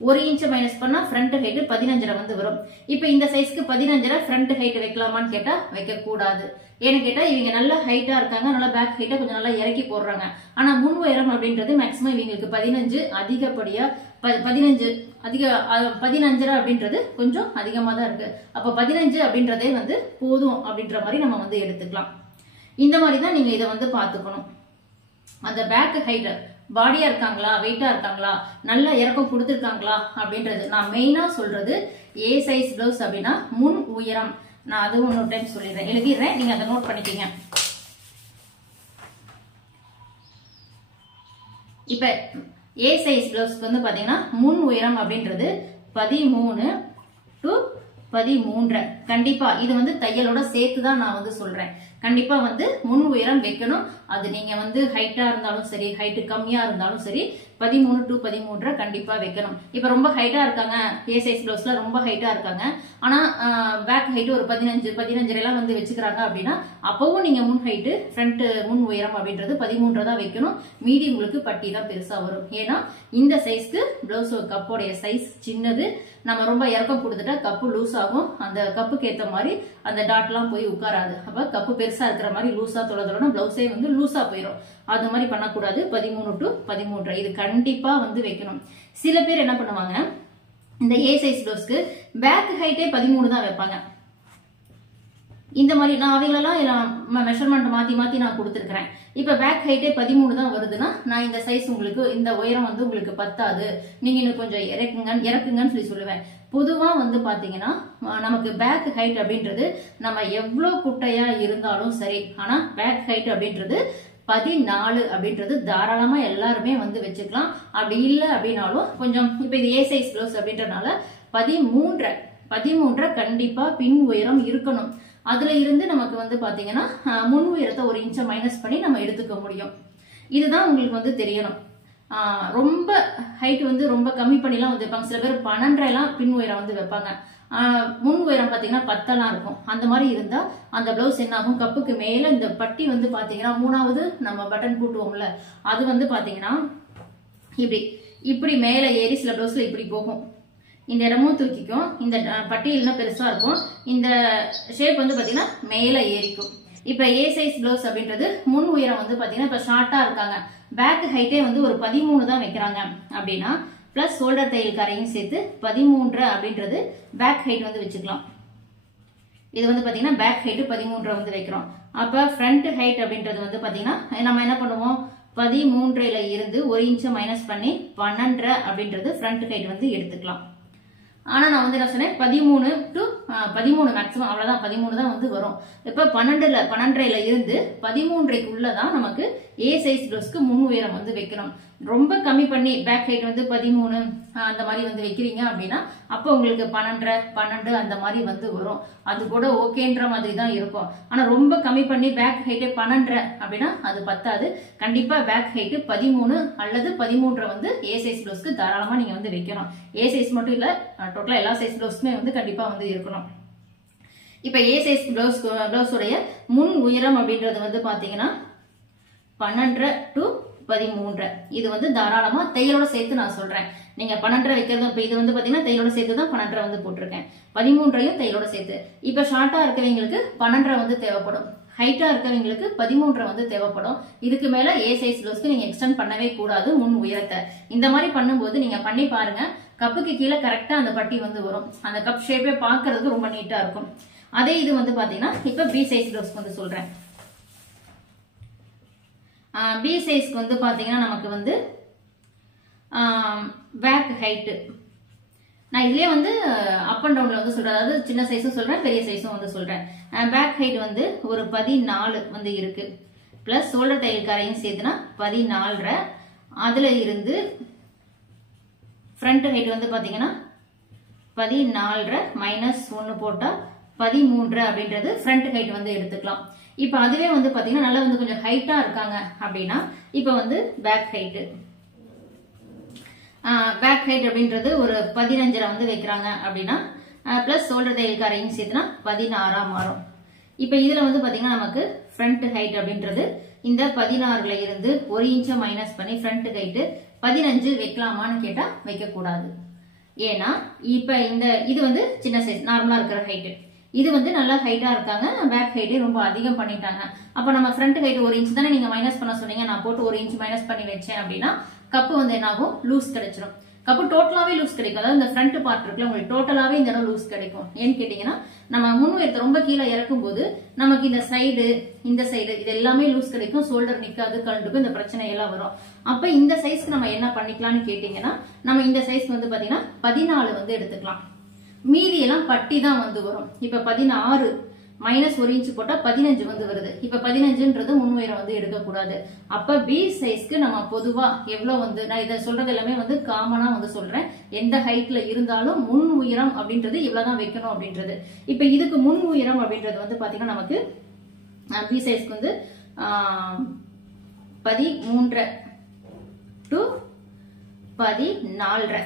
1 இன்ச் மைனஸ் பண்ணா ஃப்ரண்ட் ஹைட் 15 வந்து வரும். இப்ப இந்த சைஸ்க்கு 15 ஃப்ரண்ட் ஹைட் வைக்கலாமான்னு கேட்டா வைக்க கூடாது. ஏன்னு கேட்டா இவங்க நல்லா ஹைட்டா இருக்காங்க, நல்லா பேக் ஹைட்டா கொஞ்சம் நல்லா இறக்கி போடுறாங்க. ஆனா முன் உயரம் அப்படின்றது மேக்சிமம் இவங்களுக்கு 15 அதிகப்படியா 15 அப்படின்றது கொஞ்சம் அதிகமா தான் இருக்கு. அப்ப 15 அப்படின்றதே வந்து போதும் அப்படின்ற மாதிரி நம்ம வந்து எடுத்துக்கலாம். இந்த மாதிரி தான் நீங்க இதை வந்து பாத்துக்கணும். அந்த பேக் ஹைட் பாடியா இருக்காங்களா, வெயிட்டா இருக்காங்களா, நல்ல இறக்கம் கொடுத்துருக்காங்களா அப்படின்றது நான் மெயினா சொல்றது. ஏ சைஸ் பிளவுஸ் அப்படின்னா முன் உயரம். நான் அது இன்னொரு டைம் சொல்லிடுறேன், எழுதிடுறேன், நீங்க அதை நோட் பண்ணிக்கீங்க. இப்ப ஏ சைஸ் பிளவுஸ்க்கு வந்து பாத்தீங்கன்னா முன் உயரம் அப்படின்றது 13 to 13. கண்டிப்பா இது வந்து தையலோட சேர்த்துதான் நான் வந்து சொல்றேன். கண்டிப்பா வந்து முன் உயரம் வைக்கணும். அது நீங்க வந்து ஹைட்டா இருந்தாலும் சரி, ஹைட் கம்மியா இருந்தாலும் சரி, 13 to 13 கண்டிப்பா வைக்கணும். இப்ப ரொம்ப ஹைட்டா இருக்காங்க, ஏ சைஸ் பிளவுஸ்ல ரொம்ப ஹைட்டா இருக்காங்க, ஆனா பேக் ஹைட் ஒரு 15 எல்லாம் வந்து வச்சுக்கிறாங்க அப்படின்னா அப்பவும் நீங்க முன் ஹைட் ஃப்ரண்ட் முன் உயரம் அப்படின்றது 13 தான் வைக்கணும். மீதி உங்களுக்கு பட்டி தான் பெருசா வரும். ஏன்னா இந்த சைஸ்க்கு பிளவுஸ் கப்போடைய சைஸ் சின்னது. நம்ம ரொம்ப இறக்கம் கொடுத்துட்டா கப்பு லூஸ் ஆகும். அந்த கப்புக்கு ஏத்த மாதிரி அந்த டாட் எல்லாம் போய் உட்காராது. அப்ப கப்பு பெருசா இருக்கிற மாதிரி லூசா தொலைதொலனா பிளவுஸே வந்து லூசா போயிடும். அது மாதிரி பண்ணக்கூடாது. 13 to 13 இது கண்டிப்பா வந்து வைக்கணும். சில பேர் என்ன பண்ணுவாங்க, இந்த ஏ சைஸ் பிளவுஸ்க்கு பேக் ஹைட்டே 13 தான் வைப்பாங்க. இந்த மாதிரி நான் அவைகளெல்லாம் மெஷர்மெண்ட் மாத்தி நான் கொடுத்துருக்கிறேன். இப்ப பேக் ஹைட்டே 13 தான் வருதுன்னா நான் இந்த சைஸ் உங்களுக்கு இந்த உயரம் வந்து உங்களுக்கு பத்தாது, நீங்க இன்னும் கொஞ்சம் இறக்குங்கன்னு சொல்லி சொல்லுவேன். பொதுவா வந்து பாத்தீங்கன்னா நமக்கு பேக் ஹைட் அப்படின்றது நம்ம எவ்வளவு குட்டையா இருந்தாலும் சரி, ஆனா பேக் ஹைட் அப்படின்றது 14 அப்படின்றது தாராளமா எல்லாருமே வந்து வச்சுக்கலாம். அப்படி இல்லை அப்படின்னாலும் கொஞ்சம் இப்ப இது ஏ சைஸ் பிளவுஸ் அப்படின்றனால 13 கண்டிப்பா பின் உயரம் இருக்கணும். அதுல இருந்து நமக்கு வந்து பாத்தீங்கன்னா முன் உயரத்தை 1 இன்ச்சை மைனஸ் பண்ணி நம்ம எடுத்துக்க முடியும். இதுதான் உங்களுக்கு வந்து தெரியணும். ரொம்ப ஹைட் வந்து ரொம்ப கம்மி பண்ணிலாம் வந்து வைப்பாங்க. சில பேர் 12 பின் உயரம் வந்து வைப்பாங்க. முன் உயரம் பாத்தீங்கன்னா 10 இருக்கும். அந்த மாதிரி இருந்தா அந்த பிளவுஸ் என்ன ஆகும், கப்புக்கு மேல இந்த பட்டி வந்து பாத்தீங்கன்னா 3வது நம்ம பட்டன் போட்டுவோம்ல, அது வந்து பாத்தீங்கன்னா இப்படி மேல ஏறி சில பிளவுஸ்ல இப்படி போகும். இந்த இடமும் தூக்கிக்கும், இந்த பட்டி இல்லைன்னா பெருசா இருக்கும், இந்த ஷேப் வந்து பாத்தீங்கன்னா மேல ஏறிக்கும். இப்ப ஏ சைஸ் பிளவுஸ் அப்படின்றது முன் உயரம் வந்து பாத்தீங்கன்னா இப்ப ஷார்ட்டா இருக்காங்க, பேக் ஹைட்டே வந்து ஒரு 13 தான் வைக்கிறாங்க அப்படின்னா பிளஸ் ஷோல்டர் தையல் கரையும் சேர்த்து 13 அப்படின்றது பேக் ஹைட் வந்து வச்சுக்கலாம். இது வந்து பாத்தீங்கன்னா பேக் ஹைட் 13 வந்து வைக்கிறோம். அப்ப ஃப்ரண்ட் ஹைட் அப்படின்றது வந்து பாத்தீங்கன்னா நம்ம என்ன பண்ணுவோம், 13ல இருந்து 1 இன்ச் மைனஸ் பண்ணி 12 அப்படின்றது ஃப்ரண்ட் ஹைட் வந்து எடுத்துக்கலாம். ஆனா நான் வந்து என்ன சொன்னேன், 13 to 13 மேக்ஸிமம், அவ்வளவுதான் 13 தான் வந்து வரும். இப்ப 12ல இருந்து 13க்குள்ளதான் நமக்கு ஏ சைஸ் பிளவுஸ்க்கு முன் உயரம் வந்து வைக்கணும். ரொம்ப கம்மி பண்ணி பேக் ஹைட் வந்து 13 அந்த மாதிரி வந்து வைக்கிறீங்க அப்படின்னா அப்ப உங்களுக்கு 12 அந்த மாதிரி வந்து வரும். அது கூட ஓகேன்ற மாதிரி தான் இருக்கும். ஆனா ரொம்ப கம்மி பண்ணி பேக் ஹைட் 12 அப்படின்னா அது பத்தாது. கண்டிப்பா பேக் ஹைட் 13 அல்லது 13 வந்து ஏ சைஸ் பிளவுஸ்க்கு தாராளமா நீங்க வந்து வைக்கணும். ஏ சைஸ் மட்டும் இல்ல, டோட்டலா எல்லா சைஸ் பிளவுஸ்க்குமே வந்து கண்டிப்பா வந்து இருக்கணும். இப்ப ஏ சைஸ் பிளவுஸ் உடைய முன் உயரம் அப்படின்றது வந்து பாத்தீங்கன்னா 12 to 13. இது வந்து தாராளமா தையலோட சேர்த்து நான் சொல்றேன். நீங்க 12 வைக்கிறது, இப்ப இது வந்து பாத்தீங்கன்னா தையலோட சேர்த்து தான் 12 வந்து போட்டிருக்கேன், 13 தையலோட சேர்த்து. இப்ப ஷார்ட்டா இருக்கிறவங்களுக்கு 12 வந்து தேவைப்படும், ஹைட்டா இருக்கிறவங்களுக்கு 13 வந்து தேவைப்படும். இதுக்கு மேல ஏ சைஸ் பிளவுஸ்க்கு நீங்க எக்ஸ்டெண்ட் பண்ணவே கூடாது முன் உயரத்தை. இந்த மாதிரி பண்ணும்போது நீங்க பண்ணி பாருங்க, கப்புக்கு கீழே கரெக்டா அந்த பட்டி வந்து வரும். அந்த கப் ஷேப்பே பாக்குறதுக்கு ரொம்ப நீட்டா இருக்கும். அதே இது வந்து பாத்தீங்கன்னா இப்ப பி சைஸ் பிளவுஸ்க்கு வந்து சொல்றேன். பி சைஸ்க்கு வந்து பாத்தீங்கன்னா நமக்கு வந்து பேக் ஹைட் நான் இதுலயே வந்து அப் அண்ட் டவுன்ல வந்து சொல்றேன், அதாவது சின்ன சைஸும் சொல்றேன் பெரிய சைஸும் வந்து சொல்றேன். பேக் ஹைட் வந்து ஒரு 14 வந்து இருக்கு, பிளஸ் ஷோல்டர் தையல் கரையும் சேர்த்துனா 14. அதுல இருந்து ஃப்ரண்ட் ஹைட் வந்து பாத்தீங்கன்னா 14 மைனஸ் 1 போட்டா 13 அப்படின்றது ஃப்ரண்ட் ஹைட் வந்து எடுத்துக்கலாம். இப்ப அதுவே வந்து பாத்தீங்கன்னா நல்லா வந்து கொஞ்சம் ஹைட்டா இருக்காங்க அப்படின்னா இப்ப வந்து பேக் ஹைட் அப்படின்றது ஒரு 15 வந்து வைக்கிறாங்க அப்படின்னா பிளஸ் ஷோல்டர் தையல் கரையும் சேர்த்துனா 16 மாறும். இப்ப இதுல வந்து பாத்தீங்கன்னா நமக்கு ஃப்ரண்ட் ஹைட் அப்படின்றது இந்த 16ல இருந்து 1 இன்ச் மைனஸ் பண்ணி ஃப்ரண்ட் ஹைட் 15 வைக்கலாமான்னு கேட்டா வைக்க கூடாது. ஏன்னா இப்ப இது வந்து சின்ன சைஸ் நார்மலா இருக்கிற ஹைட், இது வந்து நல்லா ஹைட்டா இருக்காங்க, பேக் ஹைட்டே ரொம்ப அதிகம் பண்ணிட்டாங்க. அப்ப நம்ம ஃப்ரண்ட் ஹைட் 1 இன்ச் தானே நீங்க மைனஸ் பண்ண சொன்னீங்க, நான் போட்டு 1 இன்ச் மைனஸ் பண்ணி வச்சேன் அப்படின்னா கப்பு வந்து என்ன ஆகும், லூஸ் கிடைச்சிடும். கப்பு டோட்டலாவே லூஸ் கிடைக்கும், அதாவது இந்த ஃப்ரண்ட் பார்ட் இருக்குல்ல உங்களுக்கு டோட்டலாவே இந்த இடம் லூஸ் கிடைக்கும். ஏன்னு கேட்டீங்கன்னா நம்ம முன் உயரத்தை ரொம்ப கீழே இறக்கும் போது நமக்கு இந்த சைடு இது எல்லாமே லூஸ் கிடைக்கும், ஷோல்டர் நிக்காது, கழுண்டுக்கும் இந்த பிரச்சனை எல்லாம் வரும். அப்ப இந்த சைஸ்க்கு நம்ம என்ன பண்ணிக்கலாம்னு கேட்டீங்கன்னா நம்ம இந்த சைஸ்க்கு வந்து பாத்தீங்கன்னா 14 வந்து எடுத்துக்கலாம். மீதி எல்லாம் பட்டி தான் வந்து வரும். இப்ப 16 மைனஸ் 1 இன்ச் போட்டா 15 வந்து வருது. இப்ப 15ன்றது முன் உயரம் வந்து எடுக்கக்கூடாது. அப்ப பி சைஸ்க்கு நம்ம பொதுவா எவ்வளவு வந்து, நான் இதை சொல்றது எல்லாமே வந்து காமனா வந்து சொல்றேன், எந்த ஹைட்ல இருந்தாலும் முன் உயரம் அப்படின்றது இவ்வளவுதான் வைக்கணும் அப்படின்றது. இப்ப இதுக்கு முன் உயரம் அப்படின்றது வந்து பாத்தீங்கன்னா நமக்கு பி சைஸ்க்கு வந்து 13 to 14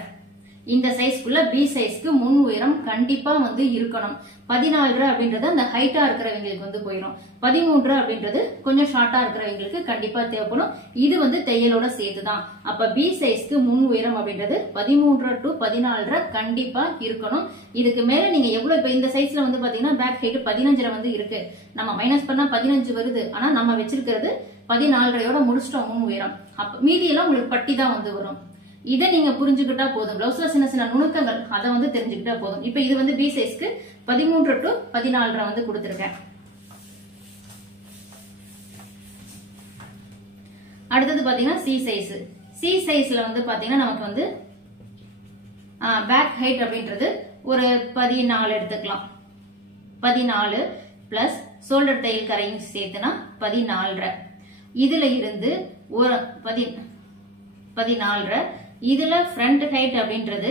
இந்த சைஸ்க்குள்ள பி சைஸ்க்கு முன் உயரம் கண்டிப்பா வந்து இருக்கணும். 14 அப்படின்றது அந்த ஹைட்டா இருக்கிறவங்களுக்கு வந்து போயிடும். 13 அப்படின்றது கொஞ்சம் ஷார்ட்டா இருக்கிறவங்களுக்கு கண்டிப்பா தேவைப்படும். இது வந்து தையலோட சேர்த்துதான். அப்ப பி சைஸ்க்கு முன் உயரம் அப்படின்றது 13 to 14 கண்டிப்பா இருக்கணும். இதுக்கு மேல நீங்க எவ்வளவு, இப்ப இந்த சைஸ்ல வந்து பாத்தீங்கன்னா பேக் ஹைட் 15 வந்து இருக்கு, நம்ம மைனஸ் பண்ணா 15 வருது. ஆனா நம்ம வச்சிருக்கிறது 14யோட முடிச்சிட்டோம் முன் உயரம். அப்ப மீதி எல்லாம் உங்களுக்கு பட்டி தான் வந்து வரும். இதை நீங்க புரிஞ்சுக்கிட்டா போதும். பிளவுஸ்ல சின்ன சின்ன நுணுக்கங்கள் அதை வந்து தெரிஞ்சுக்கிட்டா போதும். இப்ப இது வந்து பி சைஸ்க்கு 13 to 14 வந்து கொடுத்திருக்கேன். அடுத்தது பாத்தீங்கன்னா சி சைஸ். சி சைஸ்ல வந்து பாத்தீங்கன்னா நமக்கு வந்து பேக் ஹைட் அப்படின்றது ஒரு 14 எடுத்துக்கலாம். 14 பிளஸ் ஷோல்டர் தையல் கரையும் சேர்த்துனா 14. இதுல இருந்து ஒரு 14. இதுல ஃப்ரண்ட் ஹைட் அப்படின்றது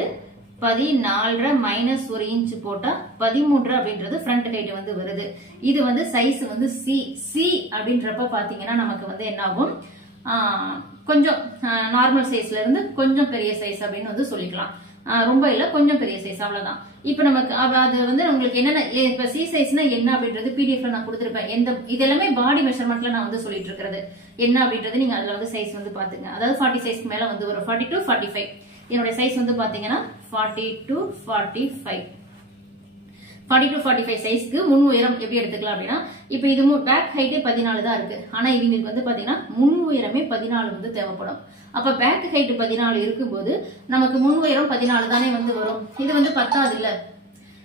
14 மைனஸ் 1 இன்ச் போட்டா 13 அப்படின்றது ஃப்ரண்ட் ஹைட் வந்து வருது. இது வந்து சைஸ் வந்து சி அப்படின்றப்ப பாத்தீங்கன்னா நமக்கு வந்து என்ன ஆகும், கொஞ்சம் நார்மல் சைஸ்ல இருந்து கொஞ்சம் பெரிய சைஸ் அப்படின்னு வந்து சொல்லிக்கலாம். ரொம்ப இல்ல, கொஞ்சம் பெரிய சைஸ், அவ்வளவுதான். இப்ப நமக்கு அது வந்து உங்களுக்கு என்னென்ன, இப்ப சி சைஸ்னா என்ன அப்படின்றது பிடிஎஃப்ல நான் கொடுத்திருப்பேன். இது எல்லாமே பாடி மெஷர்மெண்ட்ல நான் வந்து சொல்லிட்டு இருக்கிறது என்ன அப்படின்றது நீங்க அதுல வந்து சைஸ் வந்து பாத்துங்க. அதாவது 40 சைஸ்க்கு மேல வந்து வரும், 40 to 45. என்னோட சைஸ் வந்து பாத்தீங்கன்னா 40 to 45. 40 to 45 சைஸ்க்கு முன் உயரம் எப்படி எடுத்துக்கலாம் அப்படின்னா, இப்ப இது பேக் ஹைட்டே 14 தான் இருக்கு. ஆனா இவங்களுக்கு வந்து பாத்தீங்கன்னா முன் உயரமே 14 வந்து தேவைப்படும். அப்ப பேக் ஹைட் 14 இருக்கும்போது நமக்கு முன் உயரம் 14 தானே வந்து வரும். இது வந்து பத்தாது இல்ல,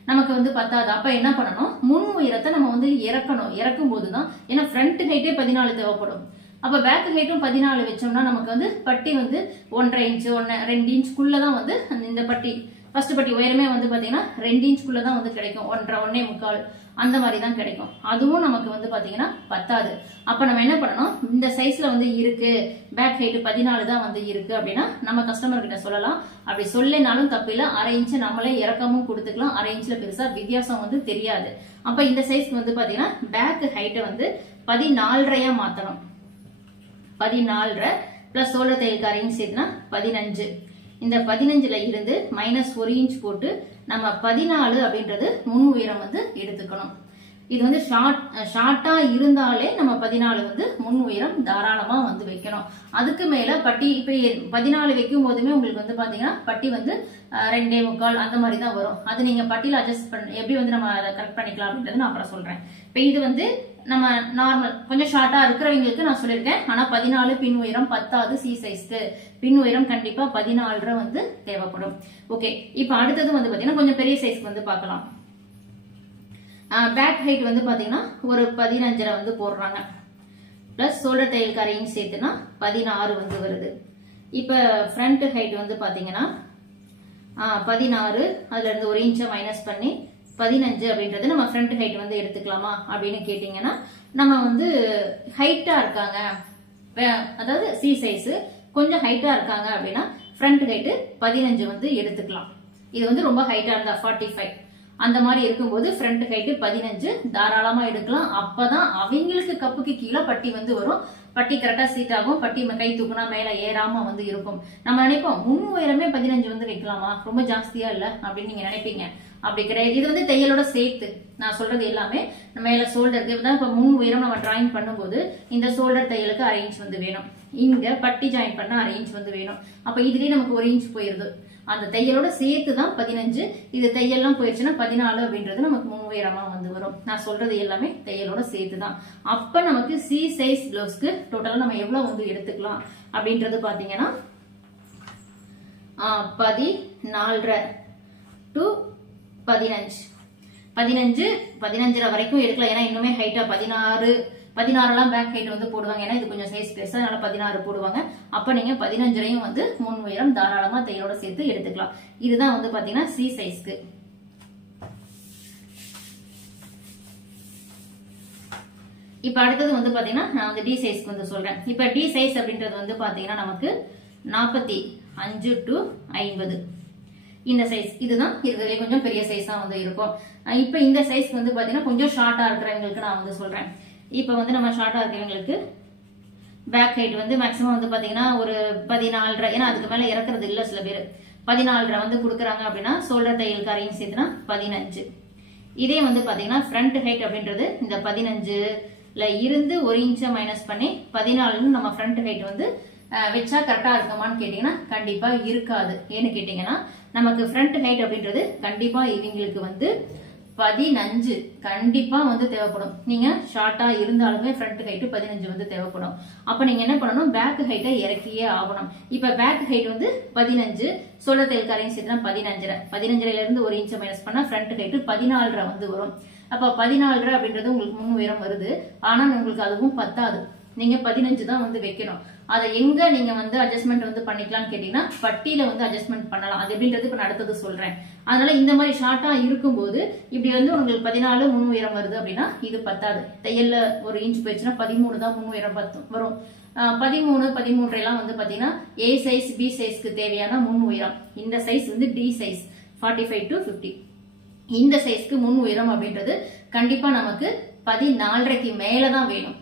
நமக்கு வந்து பத்தாது. அப்ப என்ன பண்ணணும், முன் உயரத்தை நம்ம வந்து இறக்கணும். இறக்கும் போதுதான், ஏன்னா ஃப்ரண்ட் ஹைட்டே 14 தேவைப்படும். அப்ப பேக் ஹைட்டும் 14 வச்சோம்னா நமக்கு வந்து பட்டி வந்து 1.5 இன்ச் 2 இன்ச்சுக்குள்ளதான் வந்து இந்த பட்டி ஃபர்ஸ்ட் பட்டி உயரமே வந்து பாத்தீங்கன்னா 2 இன்ச்சுக்குள்ளதான் வந்து கிடைக்கும். 1.5 1.25 அந்த மாதிரி தான் கிடைக்கும். அதுவும் நமக்கு வந்து பாத்தீங்கன்னா பத்தாது. அப்ப நம்ம என்ன பண்ணணும், இந்த சைஸ்ல வந்து இருக்கு, பேக் ஹைட் 14 தான் வந்து இருக்கு அப்படின்னா நம்ம கஸ்டமர் கிட்ட சொல்லலாம். அப்படி சொல்லனாலும் தப்பில்ல, 1/2 இன்ச் நம்மளே இறக்கமும் கொடுத்துக்கலாம். 1/2 இன்ச்ல பெருசா வித்தியாசம் வந்து தெரியாது. அப்ப இந்த சைஸ்க்கு வந்து பாத்தீங்கன்னா பேக் ஹைட்டை வந்து 14.5 மாத்தணும். 14 பிளஸ் ஷோல்டர் தையலுக்கு 1/2 இன்ச் சேர்த்துனா 15. இந்த 15ல இருந்து -1 இன்ச் போட்டு நம்ம 14 அப்படின்றது முன் உயரம் வந்து எடுத்துக்கணும். இது வந்து ஷார்ட்டா இருந்தாலே நம்ம 14 வந்து முன் உயரம் தாராளமா வந்து வைக்கணும். அதுக்கு மேல பட்டி இப்ப 14 வைக்கும் போதுமே உங்களுக்கு வந்து பாத்தீங்கன்னா பட்டி வந்து 2.25 அந்த மாதிரி தான் வரும். அது நீங்க பட்டியில அட்ஜஸ்ட் எப்படி வந்து நம்ம அதை கரெக்ட் பண்ணிக்கலாம் அப்படின்றது நான் அப்புறம் சொல்றேன். இப்ப இது வந்து நம்ம நார்மல் கொஞ்சம் ஷார்ட்டா இருக்கிறவங்களுக்கு நான் சொல்லியிருக்கேன். ஆனா 14 பின் உயரம் பத்தாது சி சைஸ்க்கு. பின் உயரம் கண்டிப்பா 14 வந்து தேவைப்படும். ஓகே, இப்ப அடுத்தது வந்து பாத்தீங்கன்னா கொஞ்சம் பெரிய சைஸ்க்கு வந்து பார்க்கலாம். பேக் ஹைட் வந்து பாத்தீங்கன்னா ஒரு 15 வந்து போடுறாங்க. பிளஸ் ஷோல்டர் தையலுக்கு 1/2 இன்ச் சேர்த்துனா 16 வந்து வருது. இப்ப ஃப்ரண்ட் ஹைட் வந்து பாத்தீங்கன்னா 16, அதுல இருந்து 1 இன்ச்சை மைனஸ் பண்ணி 15 அப்படின்றது நம்ம ஃப்ரண்ட் ஹைட் வந்து எடுத்துக்கலாமா அப்படின்னு கேட்டீங்கன்னா, நம்ம வந்து ஹைட்டா இருக்காங்க, அதாவது சி சைஸ் கொஞ்சம் ஹைட்டா இருக்காங்க அப்படின்னா ஃப்ரண்ட் ஹைட் 15 வந்து எடுத்துக்கலாம். இது வந்து ரொம்ப ஹைட்டா இருந்தா 45 அந்த மாதிரி இருக்கும்போது ஃப்ரண்ட் ஹைட் 15 தாராளமா எடுக்கலாம். அப்பதான் அவங்களுக்கு கப்புக்கு கீழே பட்டி வந்து வரும். பட்டி கரெக்டா சீட் ஆகும். பட்டி கை தூக்குனா மேல ஏறாம வந்து இருக்கும். நம்ம நினைப்போம் முன் உயரமே 15 வந்து வைக்கலாமா, ரொம்ப ஜாஸ்தியா இல்ல அப்படின்னு நீங்க நினைப்பீங்க. அப்படி கிடையாது. இது வந்து தையலோட சேர்த்து நான் சொல்றது எல்லாமே மேல ஷோல்டருக்கு தான். இப்ப முன் உயரம் நம்ம டிராயிங் பண்ணும்போது இந்த ஷோல்டர் தையலுக்கு 1/2 இன்ச் வந்து வேணும். இங்க பட்டி ஜாயின் பண்ண 1/2 இன்ச் வந்து வேணும். அப்ப இதுலயே நமக்கு 1 இன்ச் போயிருது. அந்த தையலோட சேர்த்து தான் 15. இது தையல்லாம் போயிடுச்சுன்னா 14 அப்படின்றது நமக்கு முன் உயரமா வந்து வரும். நான் சொல்றது எல்லாமே தையலோட சேர்த்து தான். அப்ப நமக்கு சி சைஸ் பிளவுஸ்க்கு டோட்டலா நம்ம எவ்வளவு வந்து எடுத்துக்கலாம் அப்படின்றது பாத்தீங்கன்னா 14.5 to 15. 15 வரைக்கும் எடுக்கலாம். ஏன்னா இன்னுமே ஹைட்டா 16 பேக் ஹைட் வந்து போடுவாங்க. ஏன்னா இது கொஞ்சம் சைஸ் பெருசா, அதனால 16 போடுவாங்க. அப்ப நீங்க 15 வந்து முன் உயரம் தாராளமா தையலோட சேர்த்து எடுத்துக்கலாம். இதுதான் வந்து பாத்தீங்கன்னா சி சைஸ்க்கு. இப்ப அடுத்தது வந்து பாத்தீங்கன்னா நான் வந்து டி சைஸ்க்கு வந்து சொல்றேன். இப்ப டி சைஸ் அப்படின்றது வந்து பாத்தீங்கன்னா நமக்கு 45 to 50 இந்த சைஸ். இதுதான் இருக்கிறதுலே கொஞ்சம் பெரிய சைஸா வந்து இருக்கும். இப்ப இந்த சைஸ்க்கு வந்து பாத்தீங்கன்னா கொஞ்சம் ஷார்ட்டா இருக்கிறவங்களுக்கு நான் வந்து சொல்றேன். இப்ப வந்து நம்ம ஷார்ட்டா இருக்கிறவங்களுக்கு பேக் ஹைட் வந்து மேக்ஸிமம் வந்து பாத்தீங்கன்னா ஒரு 14, ஏன்னா அதுக்கு மேல இறக்குறது இல்ல சில பேர். 14 வந்து கொடுக்குறாங்க அப்படின்னா ஷோல்டர் தையலுக்கு 1/2 இன்ச் சேர்த்துனா 15. இதே வந்து பாத்தீங்கன்னா ஃப்ரண்ட் ஹைட் அப்படின்றது இந்த 15ல இருந்து 1 இன்ச்சை மைனஸ் பண்ணி 14 நம்ம ஃப்ரண்ட் ஹைட் வந்து வச்சா கரெக்டா இருக்குமான்னு கேட்டீங்கன்னா கண்டிப்பா இருக்காது. ஏன்னு கேட்டீங்கன்னா நமக்கு ஃப்ரண்ட் ஹைட் அப்படின்றது கண்டிப்பா இவங்களுக்கு வந்து 15 கண்டிப்பா வந்து தேவைப்படும். நீங்க ஷார்ட்டா இருந்தாலுமே ஃப்ரண்ட் ஹைட் 15 வந்து தேவைப்படும். அப்ப நீங்க என்ன பண்ணணும், பேக் ஹைட்டை இறக்கியே ஆகணும். இப்ப பேக் ஹைட் வந்து 15, ஷோல்டர் தையலுக்கு 1/2 இன்ச் சேர்த்துனா 15ல இருந்து 1 இன்ச் மைனஸ் பண்ணா ஃப்ரண்ட் ஹைட் 14 வந்து வரும். அப்ப 14 அப்படின்றது உங்களுக்கு முன் உயரம் வருது. ஆனா உங்களுக்கு அதுவும் பத்தாது. நீங்க 15 தான் வந்து வைக்கணும். அதை எங்க நீங்க வந்து அட்ஜஸ்ட்மெண்ட் வந்து பண்ணிக்கலாம்னு கேட்டீங்கன்னா பட்டியில வந்து அட்ஜஸ்ட்மெண்ட் பண்ணலாம். அது எப்படின்றது இப்ப அடுத்தது சொல்றேன். அதனால இந்த மாதிரி ஷார்ட்டா இருக்கும்போது இப்படி வந்து உங்களுக்கு 14 முன் உயரம் வருது அப்படின்னா இது பத்தாது. தையல்ல 1 இன்ச் போயிடுச்சுன்னா 13 தான் முன் உயரம் வரும். 13, 13 எல்லாம் வந்து பாத்தீங்கன்னா ஏ சைஸ் பி சைஸ்க்கு தேவையான முன் உயரம். இந்த சைஸ் வந்து டி சைஸ் 45 to 50. இந்த சைஸ்க்கு முன் உயரம் அப்படின்றது கண்டிப்பா நமக்கு 14க்கு மேலதான் வேணும்.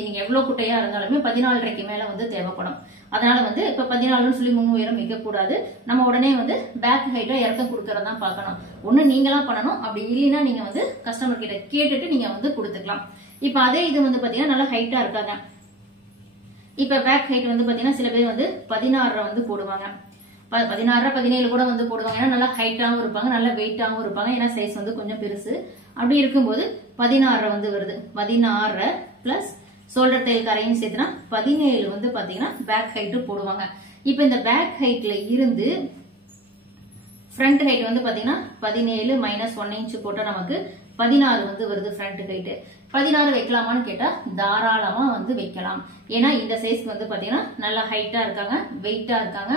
நீங்க எவ்வளவு குட்டையா இருந்தாலுமே 14.5க்கு மேல வந்து தேவைப்படும். அதனால வந்து இப்ப 14ன்னு சொல்லி முன் உயரம் வைக்க கூடாது. நம்ம உடனே வந்து பேக் ஹைட்டா இறக்கம் கொடுக்கறதா பார்க்கணும். ஒண்ணு நீங்களா பண்ணணும், அப்படி இல்லைன்னா நீங்க வந்து கஸ்டமர் கிட்ட கேட்டுட்டு நீங்க வந்து கொடுத்துக்கலாம். இப்ப அதே இது வந்து பாத்தீங்கன்னா நல்லா ஹைட்டா இருக்காங்க. இப்ப பேக் ஹைட் வந்து பாத்தீங்கன்னா சில பேர் வந்து 16 வந்து போடுவாங்க, 16 17 கூட வந்து போடுவாங்க. ஏன்னா நல்லா ஹைட்டாவும் இருப்பாங்க, நல்ல வெயிட்டாவும் இருப்பாங்க. ஏன்னா சைஸ் வந்து கொஞ்சம் பெருசு. அப்படி இருக்கும்போது 16 வந்து வருது. 16 பிளஸ் ஷோல்டர் டைல் கரையும் சேர்த்துனா 17 வந்து பாத்தீங்கன்னா பேக் ஹைட் போடுவாங்க. இப்ப இந்த பேக் ஹைட்ல இருந்து ஃப்ரண்ட் ஹைட் வந்து பாத்தீங்கன்னா 17 மைனஸ் 1 இன்ச் போட்டா நமக்கு 16 வந்து வருது ஃப்ரண்ட் ஹைட். 16 வைக்கலாமான்னு கேட்டா தாராளமா வந்து வைக்கலாம். ஏன்னா இந்த சைஸ்க்கு வந்து பாத்தீங்கன்னா நல்லா ஹைட்டா இருக்காங்க, வெயிட்டா இருக்காங்க,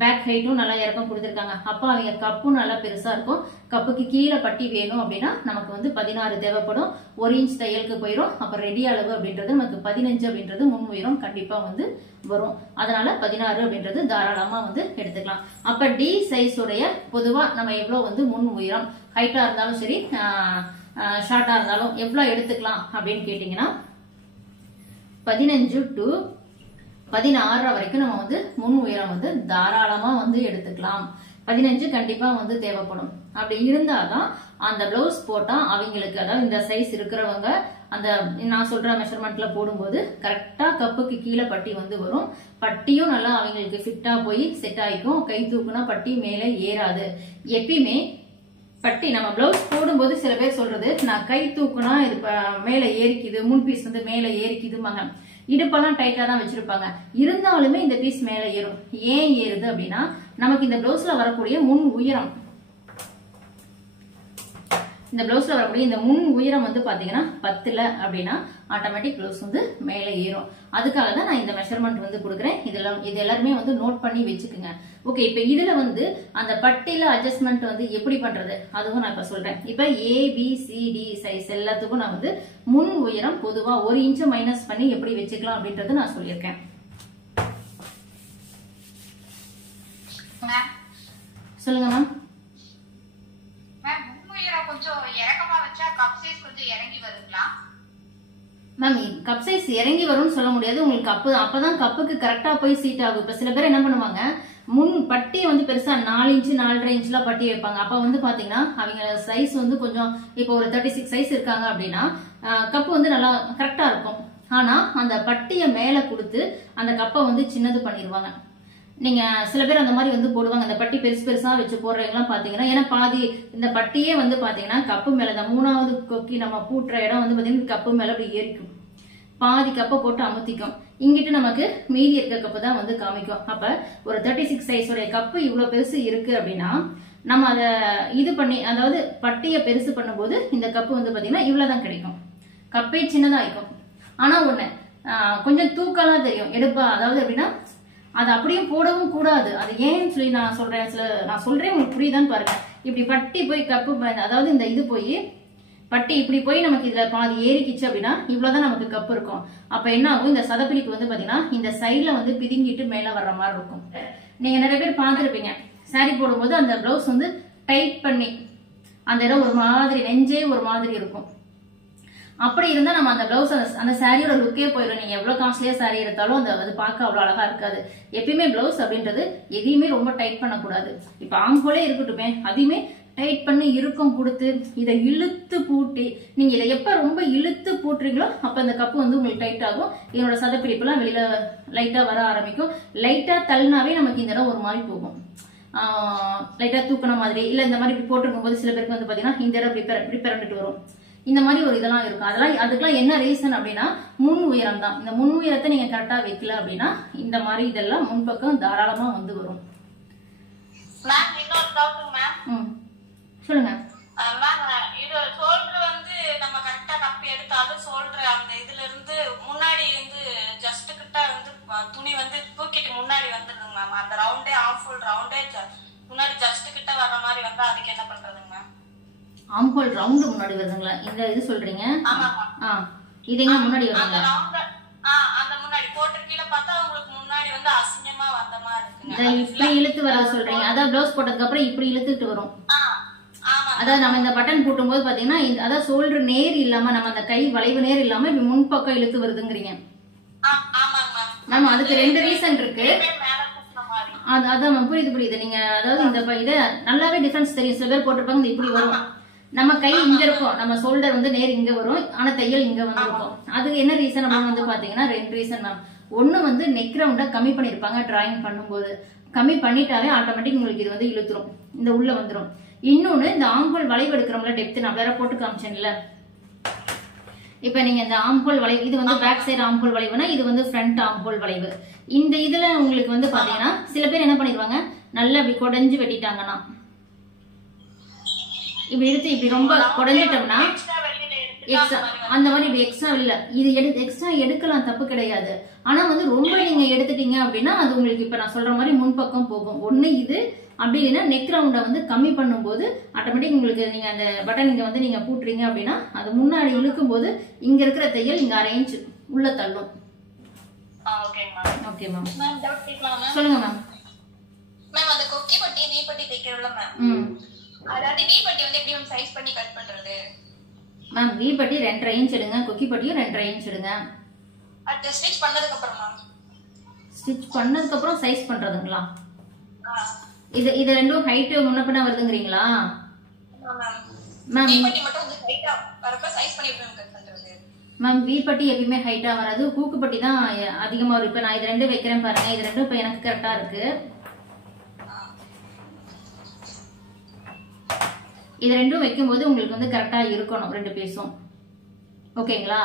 பேக் ஹைட்டும் நல்லா இறக்கம் கொடுத்திருக்காங்க. அப்ப அவங்க கப்பும் நல்லா பெருசா இருக்கும். கப்புக்கு கீழே பட்டி வேணும் அப்படின்னா நமக்கு வந்து 16 தேவைப்படும். 1 இன்ச் தையலுக்கு போயிடும். அப்ப ரெடி அளவு அப்படின்றது நமக்கு 15 அப்படின்றது முன் உயரம் கண்டிப்பா வந்து வரும். அதனால 16 அப்படின்றது தாராளமா வந்து எடுத்துக்கலாம். அப்ப டி சைஸ் உடைய பொதுவா நம்ம எவ்வளவு வந்து முன் உயரம் ஹைட்டா இருந்தாலும் சரி ஷார்ட்டா இருந்தாலும் எவ்வளவு எடுத்துக்கலாம் அப்படின்னு கேட்டீங்கன்னா 15 to 16 வரைக்கும் நம்ம வந்து முன் உயரம் வந்து தாராளமா வந்து எடுத்துக்கலாம். 15 கண்டிப்பா வந்து தேவைப்படும். அப்படி இருந்தாதான் அந்த பிளவுஸ் போட்டா அவங்களுக்கு, அதாவது இந்த சைஸ் இருக்கிறவங்க அந்த நான் சொல்ற மெஷர்மெண்ட்ல போடும்போது கரெக்டா கப்புக்கு கீழே பட்டி வந்து வரும். பட்டியும் நல்லா அவங்களுக்கு ஃபிட்டா போய் செட் ஆயிக்கும். கை தூக்குனா பட்டி மேலே ஏறாது. எப்பயுமே பட்டி நம்ம பிளவுஸ் போடும்போது சில பேர் சொல்றது நான் கை தூக்குனா இது மேல ஏறிக்குது, முன் பீஸ் வந்து மேல ஏறிக்குதுமாங்க. இடுப்பெல்லாம் டைட்டா தான் வச்சிருப்பாங்க, இருந்தாலுமே இந்த பீஸ் மேல ஏறும். ஏன் ஏறுது அப்படின்னா நமக்கு இந்த பிளவுஸ்ல வரக்கூடிய முன் உயரம், இந்த பிளவுஸ்ல வரக்கூடிய இந்த முன் உயரம் வந்து பாத்தீங்கன்னா 10 அப்படின்னா ஆட்டோமேட்டிக் பிளவுஸ் வந்து மேல ஏறும். அதுக்காக தான் நான் இந்த மெஷர்மெண்ட் வந்து கொடுக்குறேன். இது எல்லாருமே வந்து நோட் பண்ணி வச்சுக்குங்க. ஓகே, இப்ப இதுல வந்து அந்த பட்டியில அட்ஜஸ்ட்மெண்ட் வந்து எப்படி பண்றது அதுவும் நான் இப்ப சொல்றேன். இப்ப ABCD சைஸ் எல்லாத்துக்கும் நான் வந்து முன் உயரம் பொதுவா 1 இன்ச் மைனஸ் பண்ணி எப்படி வச்சுக்கலாம் அப்படின்றது நான் சொல்லியிருக்கேன். சொல்லுங்க மேம். மேம் கப் சைஸ் இறங்கி வரும்னு சொல்ல முடியாது. உங்களுக்கு அப்பதான் கப்புக்கு கரெக்டா போய் சீட் ஆகும். இப்ப சில பேர் என்ன பண்ணுவாங்க, முன் பட்டியை வந்து பெருசா 4 இன்ச் 4.5 இன்ச்லாம் பட்டி வைப்பாங்க. அப்ப வந்து பாத்தீங்கன்னா அவங்க சைஸ் வந்து கொஞ்சம் இப்போ ஒரு 36 சைஸ் இருக்காங்க அப்படின்னா கப்பு வந்து நல்லா கரெக்டா இருக்கும். ஆனா அந்த பட்டியை மேல கொடுத்து அந்த கப்பை வந்து சின்னது பண்ணிடுவாங்க. நீங்க சில பேர் அந்த மாதிரி வந்து போடுவாங்க. அந்த பட்டி பெருசு பெருசா வச்சு போடுறவங்கலாம் பாத்தீங்கன்னா, ஏன்னா பாதி இந்த பட்டியே வந்து பாத்தீங்கன்னா கப்பு மேல இந்த 3வது கொக்கி நம்ம பூட்டுற இடம் வந்து பாத்தீங்கன்னா கப்பு மேல அப்படி ஏறிக்கும். பாதி கப்பை போட்டு அமுத்திக்கும். இங்கிட்டு நமக்கு மீதி இருக்க கப்பு தான் வந்து காமிக்கும். அப்ப ஒரு 36 சைஸ் உடைய கப்பு இவ்வளவு பெருசு இருக்கு அப்படின்னா நம்ம அதை இது பண்ணி, அதாவது பட்டியை பெருசு பண்ணும்போது இந்த கப்பு வந்து பாத்தீங்கன்னா இவ்வளவுதான் கிடைக்கும். கப்பே சின்னதா இருக்கும். ஆனா ஒண்ணு கொஞ்சம் தூக்கலா தெரியும் எடுப்பா. அதாவது எப்படின்னா அது அப்படியே போடவும் கூடாது. அது ஏன்னு சொல்லி நான் சொல்றேன் உங்களுக்கு புரியுதான்னு பாருங்க. இப்படி பட்டி போய் கப்பு, அதாவது இந்த இது போய் பட்டி இப்படி போய் நமக்கு இதுல பாதி ஏறிக்கிச்சு அப்படின்னா இவ்வளவுதான் நமக்கு கப்பு இருக்கும். அப்ப என்ன ஆகும், இந்த சதப்பிடிப்பு வந்து பாத்தீங்கன்னா இந்த சைட்ல வந்து பிதுங்கிட்டு மேல வர்ற மாதிரி இருக்கும். நீங்க நிறைய பேர் பார்த்திருப்பீங்க, சாரி போடும்போது அந்த பிளவுஸ் வந்து டைட் பண்ணி அந்த இடம் ஒரு மாதிரி நெஞ்சே ஒரு மாதிரி இருக்கும். அப்படி இருந்தா நம்ம அந்த பிளவுஸ் அந்த சாரியோட லுக்கே போயிடும். நீங்க எவ்வளவு காஸ்ட்லியா சாரி எடுத்தாலும் அது பார்க்க அவ்வளவு அழகா இருக்காது. எப்பயுமே பிளவுஸ் அப்படின்றது எதையுமே ரொம்ப டைட் பண்ணக்கூடாது. இப்ப ஆம்கோலே இருக்கட்டுமே, அதையுமே டைட் பண்ணி இறுக்கம் கொடுத்து இதை இழுத்து பூட்டி, நீங்க இதை எப்ப ரொம்ப இழுத்து பூட்டுறீங்களோ அப்ப அந்த கப்பு வந்து உங்களுக்கு டைட் ஆகும். இதனோட சதப்பிடிப்பு எல்லாம் வெளியில லைட்டா வர ஆரம்பிக்கும். லைட்டா தள்ளினாவே நமக்கு இந்த இடம் ஒரு மாதிரி போகும், லைட்டா தூக்கின மாதிரி. இல்ல இந்த மாதிரி போட்டிருக்கும் போது சில பேருக்கு வந்து பாத்தீங்கன்னா இந்த இடம் இப்படி பிறண்டுட்டு வரும். இந்த மாதிரி ஒரு இதெல்லாம் இருக்கும். அதுக்கெல்லாம் என்ன ரீசன் அப்படின்னா முன் உயரம் தான். இந்த முன் உயரத்தை நீங்க கரெக்டா வைக்கல அப்படின்னா இந்த மாதிரி இதெல்லாம் முன்பக்கம் தாராளமா வந்து வரும். சொல்லுங்க. இது ஷோல்டர் வந்து நம்ம கரெக்டா கப்பி எடுத்தாலும் ஷோல்டர் அந்த இதுல இருந்து முன்னாடி வந்து ஜஸ்ட் கிட்ட வந்து துணி வந்து தூக்கிட்டு முன்னாடி வந்துடுங்க மேம். அந்த ரவுண்டே ஆம்ஃபோல்ட் ரவுண்டே முன்னாடி ஜஸ்ட் கிட்ட வர்ற மாதிரி வந்தா அதுக்கு என்ன பண்றதுங்க மேம்? ஆம்ஹோல் ரவுண்ட் முன்னாடி வருதுங்களா? இந்த இது சொல்றீங்க? இதுங்க முன்னாடி வருதுங்களா? அந்த முன்னாடி போட்டு கீழ பார்த்தா உங்களுக்கு முன்னாடி வந்து அசிங்கமா வந்த மாதிரி இருக்குங்க. இப்படி இழுத்து வர சொல்றீங்க? அதான் ப்ளவுஸ் போட்டதுக்கு அப்புறம் இப்படி இழுத்துட்டு வரும். அதாவது நம்ம இந்த பட்டன் போட்டும்போது பாத்தீங்கன்னா அதாவது ஷோல்டர் நேர் இல்லாம நம்ம அந்த கை வளைவு நேர் இல்லாம இப்படி முன்பக்கம் இழுத்து வருதுங்கிறீங்க. மேம் அதுக்கு 2 ரீசன் இருக்கு. அதான் புரியுது. நீங்க அதாவது இந்த இதை நல்லாவே டிஃபரன்ஸ் தெரியும். சில பேர் போட்டிருப்பாங்க இப்படி வரும், நம்ம கை இங்க இருக்கும், நம்ம ஷோல்டர் வந்து நேர் இங்க வரும், ஆனா தையல் இங்க வந்து இருக்கும். அதுக்கு என்ன ரீசன் அப்படின்னு வந்து பாத்தீங்கன்னா 2 ரீசன் மேம். ஒண்ணு வந்து நெக் ரவுண்டா கம்மி பண்ணிருப்பாங்க டிராயிங் பண்ணும்போது. கம்மி பண்ணிட்டாவே ஆட்டோமேட்டிக் உங்களுக்கு இது வந்து இழுத்துரும், இந்த உள்ள வந்துடும். இன்னொன்னு இந்த ஆம்போல் வளைவு எடுக்கிறோம்ல டெப்த், நான் வேற போட்டு காமிச்சேன்ல. இப்ப நீங்க இந்த ஆம்போல் வளைவு, இது வந்து பேக் சைடு ஆம்போல் வளைவுனா இது வந்து ஃப்ரண்ட் ஆம்போல் வளைவு. இந்த இதுல உங்களுக்கு வந்து பாத்தீங்கன்னா சில பேர் என்ன பண்ணிடுவாங்க, நல்லா இப்படி குடஞ்சு வெட்டிட்டாங்கன்னா, இப்படி எடுத்து இப்படி ரொம்ப குடஞ்சிட்டோம்னா எக்ஸ்ட்ரா அந்த மாதிரி இப்படி எக்ஸ்ட்ரா இல்ல, இது எக்ஸ்ட்ரா எடுக்கலாம், தப்பு கிடையாது. ஆனா வந்து ரொம்ப நீங்க எடுத்துட்டீங்க அப்படின்னா அது உங்களுக்கு இப்ப நான் சொல்ற மாதிரி முன்பக்கம் போகும். ஒண்ணு இது, அப்படி இல்லைன்னா நெக் ரவுண்டை வந்து கம்மி பண்ணும்போது ஆட்டோமேட்டிக் உங்களுக்கு நீங்க அந்த பட்டன் இங்க வந்து நீங்க பூட்டுறீங்க அப்படின்னா அது முன்னாடி இழுக்கும் போது இங்க இருக்கிற தையல் இங்க 1/2 இன்ச் உள்ள தள்ளும். Okay ma'am. சொல்லுங்க மேம். மேம் அந்த கொக்கி பட்டி வீ பட்டி தைக்கிறோம்ல மேம், அதாவது வீ பட்டி வந்து எப்படி மேம் சைஸ் பண்ணி கட் பண்றது? மேம் வீ பட்டி 2.5 இன்ச் எடுங்க, கொக்கி பட்டியும் 2.5 இன்ச் எடுங்க. அது ஸ்டிட்ச் பண்ணதுக்கு அப்புறம் மேம், ஸ்டிட்ச் பண்ணதுக்கு அப்புறம் சைஸ் பண்றதுங்களா? இது ரெண்டும் ஹைட் முன்ன பின்ன வருதுங்கறீங்களா? மேம் வீ பட்டி மட்டும் வந்து ஹைட்டா வரப்ப சைஸ் பண்ணி கட் பண்றது. மேம் வீ பட்டி எப்பவுமே ஹைட்டா வராது, ஹூக் பட்டி தான் அதிகமா வரும். இப்ப நான் இது ரெண்டும் வைக்கிறேன் பாருங்க, இது ரெண்டும் இப்ப எனக்கு கரெக்டா இருக்கு. இது ரெண்டும் வைக்கும்போது உங்களுக்கு வந்து கரெக்டா இருக்கணும் 2 பீஸும். ஓகேங்களா?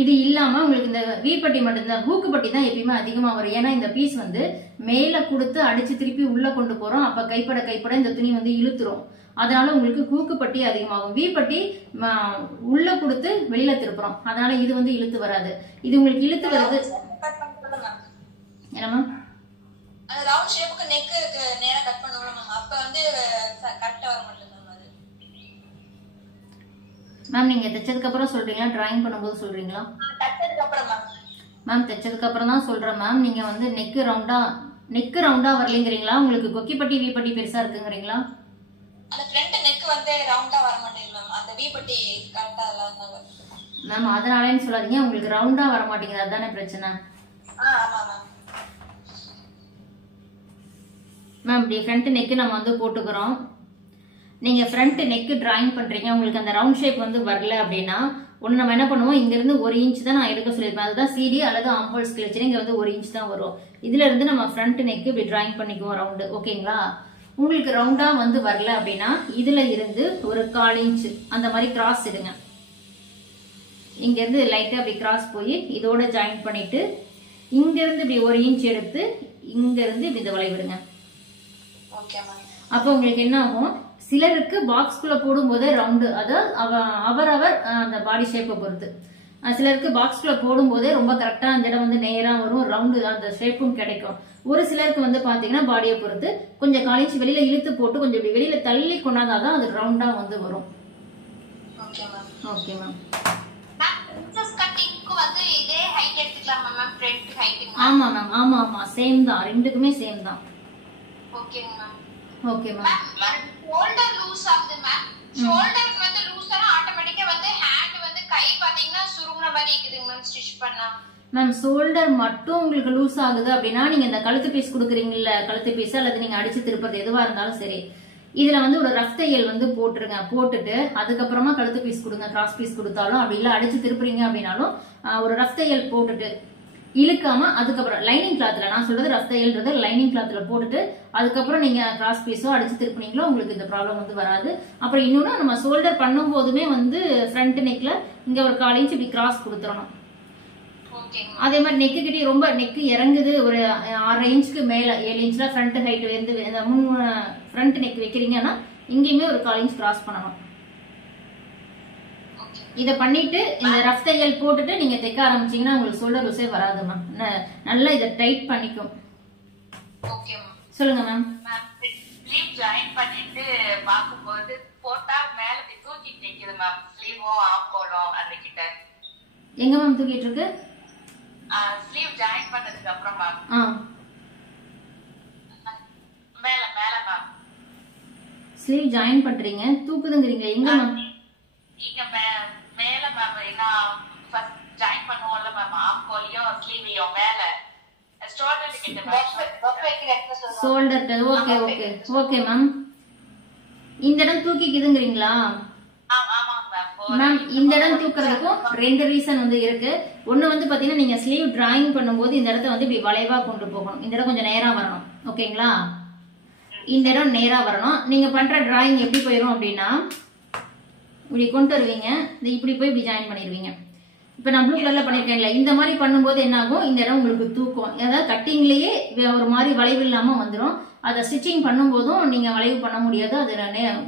இது இல்லாம உங்களுக்கு இந்த வீ பட்டி மட்டும் தான், ஹூக்கு பட்டி தான் எப்பயுமே அதிகமா வரும். ஏன்னா இந்த பீஸ் வந்து மேல கொடுத்து அடிச்சு திருப்பி உள்ள கொண்டு போறோம், அப்ப கைப்பட இந்த துணி வந்து இழுத்துரும். அதனால உங்களுக்கு ஹூக்கு பட்டி அதிகமாகும். வீ பட்டி உள்ள கொடுத்து வெளியில திருப்புறோம், அதனால இது வந்து இழுத்து வராது. இது உங்களுக்கு இழுத்து வருது என்னமா? ரவுண்ட் ஷேப்புக்கு நெக் நேரா கட் பண்ணுவோம் மேம், அப்ப வந்து கரெக்ட்டா வர மாட்டேங்குது மேம். நீங்க தைச்சதுக்கு அப்புறம் சொல்றீங்களா, டிராயிங் பண்ணும்போது சொல்றீங்களா? தைச்சதுக்கு அப்புறம் மேம் தைச்சதுக்கு அப்புறம் தான் சொல்றேன் மேம். நீங்க வந்து நெக் ரவுண்டா வரலங்கறீங்களா, உங்களுக்கு கொக்கி பட்டி வீ பட்டி பெருசா இருக்குங்கறீங்களா? அந்த ஃப்ரண்ட் நெக் வந்து ரவுண்டா வர மாட்டேங்குது மேம், அந்த வீ பட்டி கரெக்ட்டா இல்லாதனால. மேம் அதனாலன்னு சொல்லாதீங்க, உங்களுக்கு ரவுண்டா வர மாட்டேங்குது, அதானே பிரச்சனை. ஆமா மேம். மேம் இப்படி ஃப்ரண்ட் நெக் நம்ம வந்து போட்டுக்கிறோம். நீங்க ஃப்ரண்ட் நெக் டிராயிங் பண்றீங்க, உங்களுக்கு அந்த ரவுண்ட் ஷேப் வந்து வரல அப்படின்னா ஒண்ணு நம்ம என்ன பண்ணுவோம், இங்க இருந்து 1 இன்ச் தான் நான் எடுக்க சொல்லிருப்பேன், அதுதான் சிடி அல்லது ஆம்போல் ஸ்கெட்ச். இங்க வந்து 1 இன்ச் தான் வரும். இதுல இருந்து நம்ம ஃப்ரண்ட் நெக் இப்படி டிராயிங் பண்ணிக்குவோம் ரவுண்டு. ஓகேங்களா? உங்களுக்கு ரவுண்டா வந்து வரல அப்படின்னா இதுல இருந்து ஒரு 1/4 இன்ச் அந்த மாதிரி கிராஸ் எடுங்க. இங்க இருந்து லைட்டா அப்படி கிராஸ் போய் இதோட ஜாயின் பண்ணிட்டு இங்க இருந்து இப்படி 1 இன்ச் எடுத்து இங்க இருந்து இப்படி இந்த வளைவிடுங்க. அப்ப உங்களுக்கு என்ன ஆகும், சிலருக்கு பாக்ஸ்குள்ள போடும் போதே ரவுண்டு, அதாவது அவரவர் அந்த பாடி ஷேப்பை பொறுத்து. சிலருக்கு பாக்ஸ்குள்ள போடும் போதே ரொம்ப கரெக்டா அந்த இடம் வந்து நேரா வரும், ரவுண்டு அந்த ஷேப்பும் கிடைக்கும். ஒரு சிலருக்கு வந்து பாத்தீங்கன்னா பாடியை பொறுத்து கொஞ்சம் 1/4 இன்ச் வெளியில இழுத்து போட்டு கொஞ்சம் இப்படி வெளியில தள்ளி கொண்டாதான் அது ரவுண்டா வந்து வரும். Okay ma'am. ஆமா மேம், ஆமா சேம் தான், ரெண்டுக்குமே சேம் தான். Okay ma'am. Okay ma'am. Shoulder loose ஆகுது மேம், ஷோல்டர் வந்து லூஸ் ஆனா ஆட்டோமேட்டிக்கா வந்து ஹேண்ட் வந்து கை பாத்தீங்கன்னா சுருங்குன மாதிரி இருக்குதுங்க மேம் ஸ்டிட்ச் பண்ணா. மேம் ஷோல்டர் மட்டும் உங்களுக்கு லூஸ் ஆகுது அப்படின்னா நீங்க இந்த கழுத்து பீஸ் கொடுக்குறீங்கல்ல, கழுத்து பீஸ் அல்லது நீங்க அடிச்சு திருப்பது எதுவா இருந்தாலும் சரி, இதுல வந்து ஒரு ரஃப் தையல் வந்து போட்டுருங்க. போட்டுட்டு அதுக்கப்புறமா கழுத்து பீஸ் கொடுங்க. கிராஸ் பீஸ் கொடுத்தாலும் அப்படி இல்ல அடிச்சு திருப்புறீங்க அப்படின்னாலும் ஒரு ரஃப் தையல் போட்டுட்டு இழுக்காம அதுக்கப்புறம் லைனிங் கிளாத்ல, நான் சொல்றது ரஃப் தையல்ன்றது லைனிங் கிளாத்ல போட்டுட்டு அதுக்கப்புறம் நீங்க கிராஸ் பீஸோ அடிச்சு திருப்பினீங்களோ உங்களுக்கு இந்த ப்ராப்ளம் வந்து வராது. அப்புறம் இன்னொன்னு, நம்ம ஷோல்டர் பண்ணும் போதுமே வந்து ஃப்ரண்ட் நெக்ல இங்க ஒரு 1/4 இன்ச் இப்படி கிராஸ் கொடுத்துடணும். அதே மாதிரி நெக்கு கிட்டே ரொம்ப நெக்கு இறங்குது, ஒரு 6 இன்ச்சுக்கு மேல 7 இன்ச்ல ஃப்ரண்ட் ஹைட் வந்து ஃப்ரண்ட் நெக் வைக்கிறீங்கன்னா இங்கேயுமே ஒரு 1/4 இன்ச் கிராஸ் பண்ணணும். இத பண்ணிட்டு இந்த ரஃப் தையல் போட்டுட்டு நீங்க தைக்க ஆரம்பிச்சீங்கன்னா உங்களுக்கு ஷோல்டர் லூஸே வராது மேம். நல்லா இத டைட் பண்ணிக்கும். Okay ma'am. சொல்லுங்க மேம். ஸ்லீவ் ஜாயின் பண்ணிட்டு பாக்கும்போது போட்டா மேல தூக்கி தைக்குது மேம், ஸ்லீவோ ஆம்கோலோ அந்த கிட்ட. எங்க மேம் தூக்கிட்டு இருக்கு? ஸ்லீவ் ஜாயின் பண்ணதுக்கு அப்புறம் மேம் மேல மேம் ஸ்லீவ் ஜாயின் பண்றீங்க, தூக்குதுங்கறீங்க. எங்க மேம்? இங்க மேல மேம். நான் ஃபர்ஸ்ட் ஜாயின் பண்ணுவோம்ல மேம், ஆம்கோலியும் ஸ்லீவையும் மேல ஷோல்டர் கிட்ட shoulder. Okay okay okay ma'am. இந்த இடம் தூக்கிக்குதுங்கறீங்களா? மேம் இந்த இடம் தூக்குறதுக்கும் ரெண்டு ரீசன் வந்து இருக்கு. ஒன்னு வந்து பாத்தீங்கன்னா நீங்க ஸ்லீவ் டிராயிங் பண்ணும்போது இந்த இடத்த வந்து இப்படி வளைவா கொண்டு போகணும். இந்த இடம் கொஞ்சம் நேரா வரணும். ஓகேங்களா? இந்த இடம் நேரா வரணும். நீங்க பண்ற டிராயிங் எப்படி போயிடும் அப்படின்னா இப்படி கொண்டு வருவீங்க, இப்படி போய் இப்படி ஜாயின் பண்ணிடுவீங்க. இப்ப நான் ப்ளூ கலர்ல பண்ணிருக்கேன்ல, இந்த மாதிரி பண்ணும்போது என்ன ஆகும், இந்த இடம் உங்களுக்கு தூக்கும். அதாவது கட்டிங்லயே ஒரு மாதிரி வளைவு இல்லாம வந்துடும். அதை ஸ்டிச்சிங் பண்ணும்போதும் நீங்க வளைவு பண்ண முடியாது, அது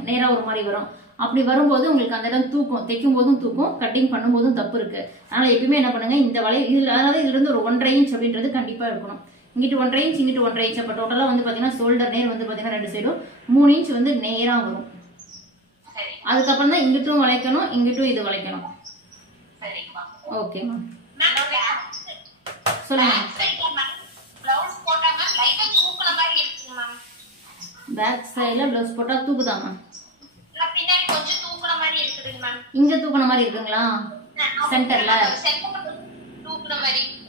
நேரா ஒரு மாதிரி வரும். அப்படி வரும்போது உங்களுக்கு அந்த இடம் தூக்கும், தைக்கும் போதும் தூக்கும், கட்டிங் பண்ணும்போதும் தப்பு இருக்கு. அதனால எப்பயுமே என்ன பண்ணுங்க, இந்த வளைவு இதுல, அதாவது இதுல இருந்து ஒரு 1.5 இன்ச் அப்படின்றது கண்டிப்பா இருக்கணும். இங்கிட்டு 1.5 இன்ச், இங்கிட்டு 1.5 இன்ச். அப்ப டோட்டலா வந்து பாத்தீங்கன்னா ஷோல்டர் நேர் வந்து பாத்தீங்கன்னா ரெண்டு சைடும் 3 இன்ச் வந்து நேரா வரும். அதுக்கப்புறம் தான் இங்கிட்டும் வளைக்கணும், இங்கிட்டும் இது வளைக்கணும். ஓகே மேம், சொல்லுங்க. பேக் சைடுல பிளவுஸ் போட்டா தூக்குதா மேம்? இங்க தூக்குன மாதிரி இருக்குங்களா சென்டர்ல?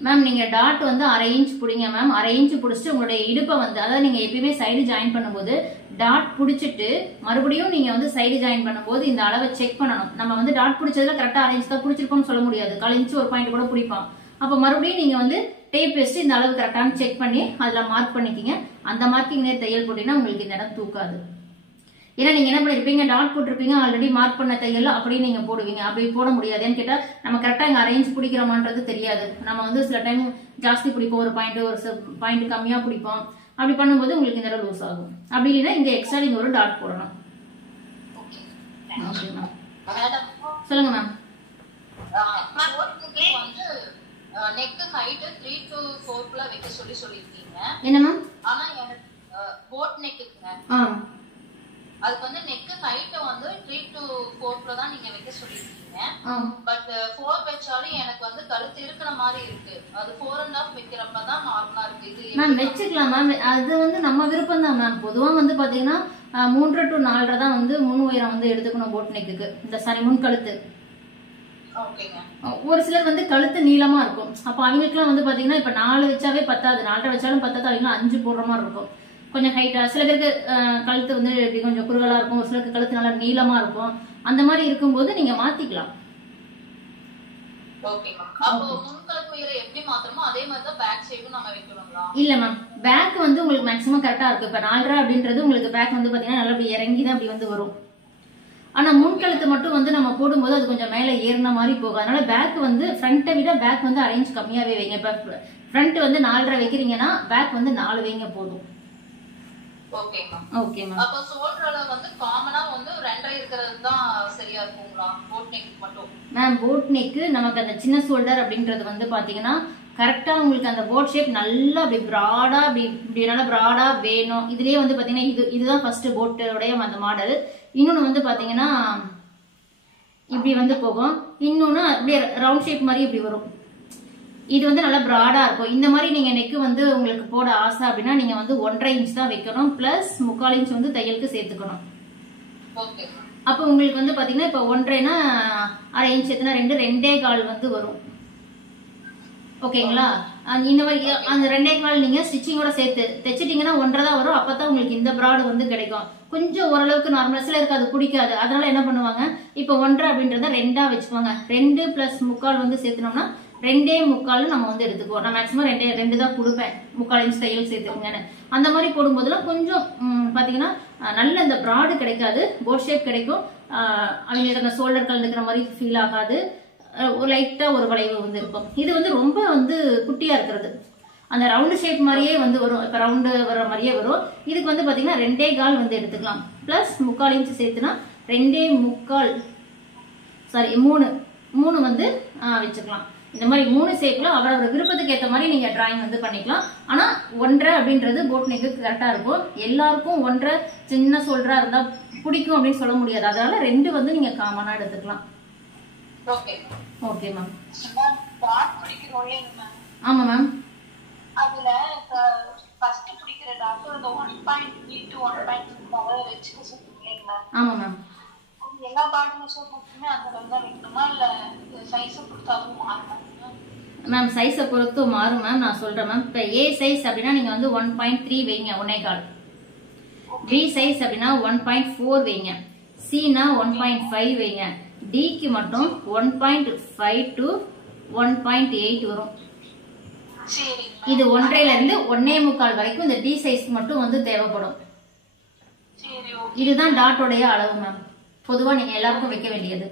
மேம் நீங்க டாட் வந்து 1/2 இன்ச் பிடிங்க மேம். 1/2 இன்ச் பிடிச்சிட்டு உங்களுடைய இடுப்பை வந்து, அதாவது நீங்க எப்பயுமே சைடு ஜாயின் பண்ணும்போது டாட் பிடிச்சிட்டு மறுபடியும் நீங்க வந்து சைடு ஜாயின் பண்ணும்போது இந்த அளவை செக் பண்ணணும். நம்ம வந்து டாட் பிடிச்சதுல கரெக்டா 1/2 இன்ச் தான் பிடிச்சிருக்கோம்னு சொல்ல முடியாது. 1/4 இன்ச் ஒரு பாயிண்ட் கூட பிடிப்போம். அப்ப மறுபடியும் நீங்க வந்து டேப் வச்சு இந்த அளவு கரெக்டான செக் பண்ணி அதுல மார்க் பண்ணிக்கிங்க. அந்த மார்க்கிங் நேர் தையல் போட்டீங்கன்னா உங்களுக்கு இந்த இடம் தூக்காது. ஏன்னா நீங்க என்ன பண்ணிருப்பீங்க, டாட் போட்டிருப்பீங்க, ஆல்ரெடி மார்க் பண்ண தையல் அப்படியே நீங்க போடுவீங்க. அப்படி போட முடியாது. ஏன்னு கேட்டா நம்ம கரெக்டா இங்க 1/2 இன்ச் பிடிக்கிறோமான்றது தெரியாது. நம்ம வந்து சில டைம் ஜாஸ்தி பிடிப்போம், ஒரு பாயிண்ட் கம்மியா பிடிப்போம். அப்படி பண்ணும்போது உங்களுக்கு இந்த இடம் லூஸ் ஆகும். அப்படி இல்லைன்னா இங்க எக்ஸ்ட்ரா நீங்க ஒரு டாட் போடணும். சொல்லுங்க மேம். நெக் ஹைட் 3 to 4 குள்ள வைக்க சொல்லிருக்கீங்க. என்ன மேம்? ஆனா எனக்கு போட் நெக்குங்க, அதுக்கு வந்து நெக் ஹைட் வந்து 3 to 4 குள்ள தான் நீங்க வைக்க சொல்லிருக்கீங்க. பட் 4 வெச்சாலும் எனக்கு வந்து கழுத்து இருக்கிற மாதிரி இருக்கு. அது 4.5 வைக்கிறப்ப தான் நார்மலா இருக்கு. இது மேம் வெச்சுக்கலாம் மேம், அது வந்து நம்ம விருப்பம் தான் மேம். பொதுவா வந்து பாத்தீங்கன்னா 3 to 4 தான் வந்து முன் உயரம் வந்து எடுத்துக்கணும் போட் நெக்குக்கு. இந்த சாரி முன் கழுத்து. ஒரு சிலர் வந்து கழுத்து நீளமா இருக்கும். அப்ப அவங்களுக்குலாம் வந்து பாத்தீங்கன்னா இப்ப 4 வச்சாவே பத்தாது, 4.5 வச்சாலும் பத்தாது. அவங்க 5 போடுற மாதிரி இருக்கும், கொஞ்சம் ஹைட்டா. சில பேருக்கு கழுத்து வந்து கொஞ்சம் குறுகலா இருக்கும், ஒரு சிலருக்கு கழுத்து நல்லா நீளமா இருக்கும். அந்த மாதிரி இருக்கும்போது நீங்க மாத்திக்கலாம். இல்ல மேம், பேக் வந்து உங்களுக்கு மேக்ஸிமம் கரெக்டா இருக்கு. இப்ப 4.5 அப்படின்றது உங்களுக்கு பேக் வந்து பாத்தீங்கன்னா நல்லா இப்படி இறங்கி தான் அப்படி வந்து வரும். ஆனா முன்கழுத்து மட்டும் வந்து நம்ம போடும்போது அது கொஞ்சம் மேல ஏறின மாதிரி போகும். அதனால பேக் வந்து ஃப்ரண்ட்டை விட பேக் வந்து 1/2 இன்ச் கம்மியாவே வைங்க. இப்ப ஃப்ரண்ட் வந்து 4.5 வைக்கிறீங்கன்னா பேக் வந்து 4 வைங்க போதும். Okay ma'am. Okay ma'am. அப்ப ஷோல்டர்ல வந்து காமனா வந்து 2.5 இருக்குறது தான் சரியா இருக்குங்களா? போட் நெக் மட்டும் மேம், போட் நெக் நமக்கு அந்த சின்ன ஷோல்டர் அப்படின்றது வந்து பாத்தீங்கன்னா கரெக்டா உங்களுக்கு அந்த போட் ஷேப் நல்லா அப்படி பிராடா இப்படி நல்லா பிராடா வேணும். இதுலயே வந்து பாத்தீங்கன்னா இதுதான் ஃபர்ஸ்ட் போட்டோடைய அந்த மாடல். இன்னொன்னு வந்து பாத்தீங்கன்னா இப்படி வந்து போகும், இன்னொன்னு அப்படியே ரவுண்ட் ஷேப் மாதிரி இப்படி வரும். இது வந்து நல்லா பிராடா இருக்கும். இந்த மாதிரி நீங்க நெக் வந்து உங்களுக்கு போட ஆசை அப்படின்னா நீங்க வந்து 1.5 இன்ச் தான் வைக்கணும், பிளஸ் 3/4 இன்ச் வந்து தையலுக்கு சேர்த்துக்கணும். அப்ப உங்களுக்கு வந்து பாத்தீங்கன்னா இப்ப 1.5னா 1/2 இன்ச் எத்தனை 2.25 வந்து வரும். ஓகேங்களா? இந்த மாதிரி அந்த 2.25 நீங்க ஸ்டிச்சிங்கோட சேர்த்து தைச்சிட்டீங்கன்னா 1.5 தான் வரும். அப்பதான் உங்களுக்கு இந்த பிராடு வந்து கிடைக்கும். கொஞ்சம் ஓரளவுக்கு நார்மலா, சிலருக்கு அது பிடிக்காது. அதனால என்ன பண்ணுவாங்க, இப்ப 1.5 அப்படின்றத 2ஆ வச்சுக்கோங்க. 2 + 3/4 வந்து சேர்த்துனோம்னா 2.25 நம்ம வந்து எடுத்துக்குவோம். நான் மேக்ஸிமம் 2 தான் கொடுப்பேன், 3/4 இன்ச் தையல் சேர்த்துக்கோங்கன்னு. அந்த மாதிரி போடும்போதெல்லாம் கொஞ்சம் பாத்தீங்கன்னா நல்ல இந்த பிராடு கிடைக்காது, போட் ஷேப் கிடைக்கும். அவங்களுக்கு அந்த ஷோல்டர் கலந்துக்கிற மாதிரி ஃபீல் ஆகாது. ஒரு லைட்டா ஒரு வளைவு வந்து இருக்கும். இது வந்து ரொம்ப வந்து குட்டியா இருக்கிறது, அந்த ரவுண்டு ஷேப் மாதிரியே வந்து வரும். இப்ப ரவுண்டு வர மாதிரியே வரும். இதுக்கு வந்து பாத்தீங்கன்னா 2.25 வந்து எடுத்துக்கலாம். பிளஸ் 3/4 இன்ச் சேர்த்துனா 3 வந்து வச்சுக்கலாம். இந்த மாதிரி 3 ஷேப்ல அவரோட விருப்பத்துக்கு ஏற்ற மாதிரி நீங்க டிராயிங் வந்து பண்ணிக்கலாம். ஆனா 1.5 அப்படின்றது போட் நெக்கு கரெக்டா இருக்கும். எல்லாருக்கும் 1.5 சின்ன ஷோல்டரா இருந்தா பிடிக்கும் அப்படின்னு சொல்ல முடியாது. அதனால 2 வந்து நீங்க காமனா எடுத்துக்கலாம். Okay okay ma'am. டாட் பிடிக்கிறோம்ல மேம். ஆமா மேம். அதுல ஃபர்ஸ்ட் பிடிக்கிற டாட் அந்த 1.3 to 1.5 பவர் வெச்சுக்க சொல்றீங்க. இல்லைங்களா? ஆமா மேம். எல்லா பார்ட் மெஷர்மெண்ட்டுமே அந்த அளவு தான் வைக்கணுமா இல்ல சைஸ் பொறுத்தாவும் மாறுமா? மேம் சைஸை பொறுத்து மாறும் மேம். நான் சொல்றேன் மேம். இப்போ ஏ சைஸ் அப்படின்னா நீங்க வந்து 1.3 வைங்க 1.25. பி சைஸ் அப்படின்னா 1.4 வைங்க. சினா 1.5 வைங்க. டிக்கு மட்டும் 1.5 to 1.8 வரும். இது 1.5 இருந்து 1.25 வரைக்கும் இந்த டி சைஸ் மட்டும் வந்து தேவைப்படும். இதுதான் டாட்டோடைய அளவு மேம். பொதுவா நீங்க எல்லாருக்கும் வைக்க வேண்டியது.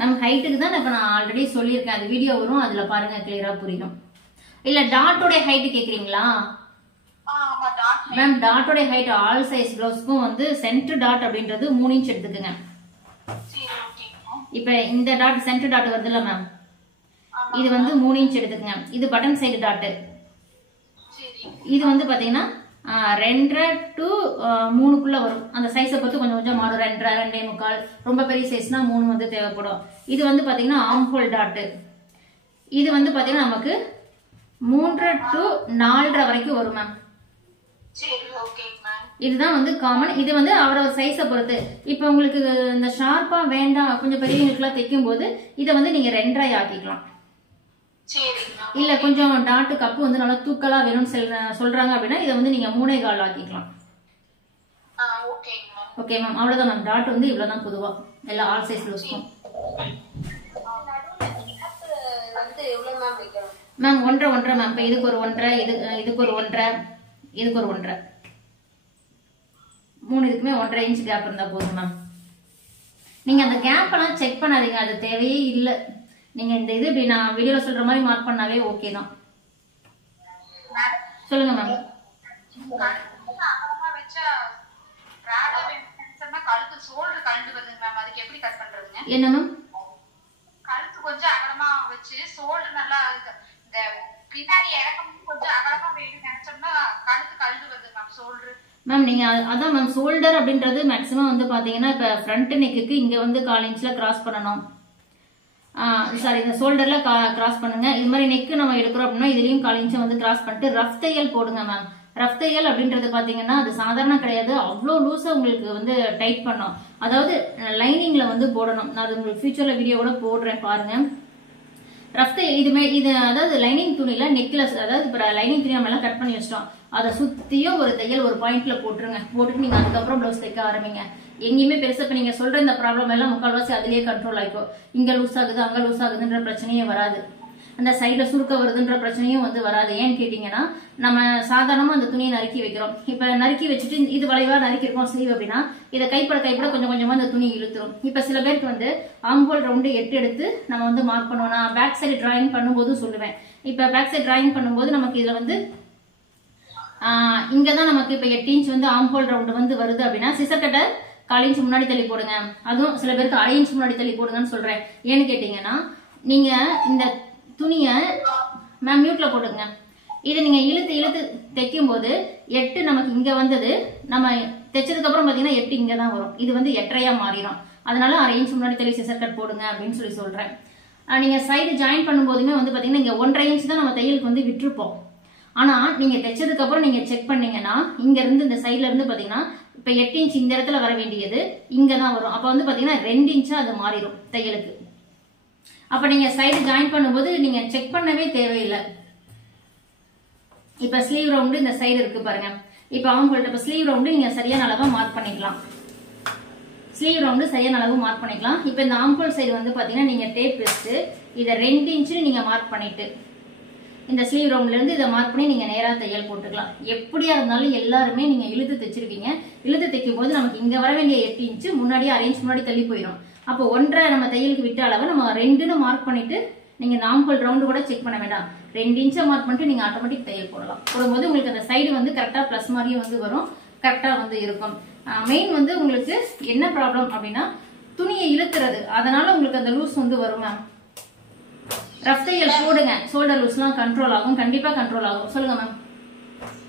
மேம் ஹைட்டுக்கு தான் இப்ப நான் ஆல்ரெடி சொல்லியிருக்கேன். அது வீடியோ வரும், அதுல பாருங்க கிளியரா புரியும். இல்ல டாட்டோடைய ஹைட் கேக்குறீங்களா மேம்? டாட்டோடைய ஹைட் ஆல் சைஸ் பிளவுஸ்க்கும் வந்து சென்டர் டாட் அப்படின்றது 3 இன்ச் எடுத்துக்கங்க. இப்ப இந்த டாட் சென்டர் டாட் வருதுல்ல மேம், இது வந்து 3 இன்ச் எடுத்துக்கங்க. இது பட்டன் சைடு டாட். இது வந்து பாத்தீங்கன்னா 2.5 to 3க்குள்ள வரும். அந்த சைஸை பொறுத்து கொஞ்சம் கொஞ்சம் மாறும். 2.5 2.25. ரொம்ப பெரிய சைஸ்னா 3 வந்து தேவைப்படும். இது வந்து பாத்தீங்கன்னா ஆர்ம் ஹோல் டாட். இது வந்து பாத்தீங்கன்னா நமக்கு 3 to 4.5 வரைக்கும் வரும் மேம். இதுதான் வந்து காமன். இது வந்து அவரோட சைஸை பொறுத்து. இப்ப உங்களுக்கு இந்த ஷார்ப்பா வேண்டாம், கொஞ்சம் பெரியவங்களுக்குலாம் தைக்கும் போது இதை வந்து நீங்க 2.5 ஆக்கிக்கலாம். இல்ல கொஞ்சம் டாட்டு கப்பு வந்து நல்லா தூக்கலா வேணும்னு சொல்றாங்க அப்படின்னா இதை வந்து நீங்க 3.25 ஆக்கிக்கலாம். Okay ma'am. அவ்வளவுதான் மேம். டாட் வந்து இவ்வளவுதான் பொதுவா எல்லா ஆல் சைஸ் ப்ளவுஸ்க்கும். Ma'am 1.5 ma'am. இப்ப இதுக்கு ஒரு 1.5, இதுக்கு ஒரு 1.5, இதுக்கு ஒரு 1.5, 3 இதுக்குமே 1.5 இன்ச் கேப் இருந்தா போதும் மேம். நீங்க அந்த கேப் எல்லாம் செக் பண்ணாதீங்க, அது தேவையே இல்லை. நீங்க இந்த இது இப்படி நான் வீடியோல சொல்ற மாதிரி மார்க் பண்ணாவே ஓகே தான். சொல்லுங்க மேம். என்ன மேம்? கழுத்து கொஞ்சம் அகலமா வச்சு ஷோல்டர் நல்லா பின்னாடி இறக்கம் கொஞ்சம் அகலமா வேணும் நினைச்சோம்னா கழுத்து கழுது வருது மேம் ஷோல்டர். மேம் நீங்க அதான் மேம் ஷோல்டர் அப்படின்றது மேக்ஸிமம் வந்து பாத்தீங்கன்னா இப்ப ஃப்ரண்ட் நெக்குக்கு இங்க வந்து 1/4 இன்ச்ல கிராஸ் பண்ணணும். சாரி, இந்த ஷோல்டர்ல கிராஸ் பண்ணுங்க. இது மாதிரி நெக்கு நம்ம எடுக்கிறோம் அப்படின்னா இதுலயும் 1/4 இன்ச் வந்து கிராஸ் பண்ணிட்டு ரஃப் தையல் போடுங்க மேம். ரஃப் தையல் அப்படின்றது பாத்தீங்கன்னா அது சாதாரண கிடையாது. அவ்வளோ லூஸா உங்களுக்கு வந்து டைட் பண்ணும். அதாவது லைனிங்ல வந்து போடணும். நான் அது உங்களுக்கு ஃபியூச்சர்ல வீடியோ கூட போடுறேன் பாருங்க. ரஃப் தையல் இது அதாவது லைனிங் துணியில நெக்ல, அதாவது இப்ப லைனிங் துணி நம்ம எல்லாம் கட் பண்ணி வச்சிட்டோம், அதை சுத்தியும் ஒரு தையல் ஒரு பாயிண்ட்ல போட்டுருங்க. போட்டுட்டு நீங்க அதுக்கப்புறம் பிளவுஸ் தைக்க ஆரம்பிங்க. எங்கேயுமே பெருசா இப்ப நீங்க சொல்ற இந்த ப்ராப்ளம் எல்லாம் முக்கால்வாசி அதுலயே கண்ட்ரோல் ஆயிக்கும். இங்க லூஸ் ஆகுது அங்க லூஸ் ஆகுதுன்ற பிரச்சனையே வராது. அந்த சைட்ல சுருக்க வருதுன்ற பிரச்சனையும் வந்து வராது. ஏன்னு கேட்டீங்கன்னா நம்ம சாதாரணமா அந்த துணியை நறுக்கி வைக்கிறோம். இப்ப நறுக்கி வச்சுட்டு இது வளைவா நறுக்கி இருக்கோம் ஸ்லீவ் அப்படின்னா இதை கைப்பட கொஞ்சம் கொஞ்சமா அந்த துணி இழுத்துரும். இப்ப சில பேருக்கு வந்து ஆம்ஹோல் ரவுண்டு 8 எடுத்து நம்ம வந்து மார்க் பண்ணுவோம். நான் பேக் சைடு டிராயிங் பண்ணும்போது சொல்லுவேன். இப்ப பேக் சைடு டிராயிங் பண்ணும்போது நமக்கு இதுல வந்து இங்கதான் நமக்கு இப்ப 8 இன்ச் வந்து ஆம்ஹோல் ரவுண்டு வந்து வருது அப்படின்னா சிசர் கட்டை 1/4 இன்ச் முன்னாடி தள்ளி போடுங்க. அதுவும் சில பேருக்கு 1/2 இன்ச் முன்னாடி தள்ளி போடுங்கன்னு சொல்றேன். ஏன்னு கேட்டீங்கன்னா நீங்க இந்த துணிய மேம் மியூட்ல போட்டுங்க. இதை நீங்க இழுத்து இழுத்து தைக்கும் போது 8 நமக்கு இங்க வந்தது, நம்ம தைச்சதுக்கு அப்புறம் பாத்தீங்கன்னா 8 இங்கதான் வரும். இது வந்து 8.5 மாறிடும். அதனால 1/2 இன்ச் முன்னாடி தள்ளி சிசர் கட் போடுங்க அப்படின்னு சொல்றேன். நீங்க சைடு ஜாயின் பண்ணும் போதுமே வந்து பாத்தீங்கன்னா இங்க 1.5 இன்ச் தான் நம்ம தையலுக்கு வந்து விட்டுருப்போம். ஆனா நீங்க தைச்சதுக்கு அப்புறம் நீங்க செக் பண்ணீங்கன்னா இங்க இருந்து இந்த சைட்ல இருந்து பாத்தீங்கன்னா இப்ப 8 இன்ச் இந்த இடத்துல வர வேண்டியது இங்கதான் வரும். அப்ப வந்து பாத்தீங்கன்னா 2 இன்ச்சா அது மாறிடும் தையலுக்கு. அப்ப நீங்க சைடு ஜாயின் பண்ணும்போது நீங்க செக் பண்ணவே தேவையில்லை. இப்ப ஸ்லீவ் ரவுண்டு இந்த சைடு இருக்கு பாருங்க. இப்ப அவங்கள்ட்ட இப்ப ஸ்லீவ் ரவுண்டு நீங்க சரியான அளவா மார்க் பண்ணிக்கலாம். ஸ்லீவ் ரவுண்டு சரியான அளவு மார்க் பண்ணிக்கலாம். இப்ப இந்த ஆம்ஹோல் சைடு வந்து பாத்தீங்கன்னா நீங்க டேப் வச்சு இதை 2 இன்ச்சு நீங்க மார்க் பண்ணிட்டு இந்த ஸ்லீவ் ரவுண்ட்ல இருந்து இதை மார்க் பண்ணி நீங்க நேரா தையல் போட்டுக்கலாம். எப்படியா இருந்தாலும் எல்லாருமே நீங்க இழுத்து தைச்சிருக்கீங்க. இழுத்து தைக்கும் போது நமக்கு இங்க வர வேண்டிய 8 இன்ச்சு முன்னாடியே 1/2 இன்ச் முன்னாடி தள்ளி போயிடும். அப்போ 1.5 நம்ம தையலுக்கு விட்ட அளவை நம்ம 2ன்னு மார்க் பண்ணிட்டு நீங்க ஆம்ஹோல் ரவுண்டு கூட செக் பண்ண வேண்டாம். 2 இன்ச்சை மார்க் பண்ணிட்டு நீங்க ஆட்டோமேட்டிக் தையல் போடலாம். போடும்போது உங்களுக்கு அந்த சைடு வந்து கரெக்டா பிளஸ் மாதிரியும் வந்து வரும், கரெக்டா வந்து இருக்கும். மெயின் வந்து உங்களுக்கு என்ன ப்ராப்ளம் அப்படின்னா துணியை இழுத்துறது, அதனால உங்களுக்கு அந்த லூஸ் வந்து வரும் மேம். ரஃப் தையல் போடுங்க, ஷோல்டர் லூஸ்லாம் கண்ட்ரோல் ஆகும், கண்டிப்பா கண்ட்ரோல் ஆகும். சொல்லுங்க மேம்.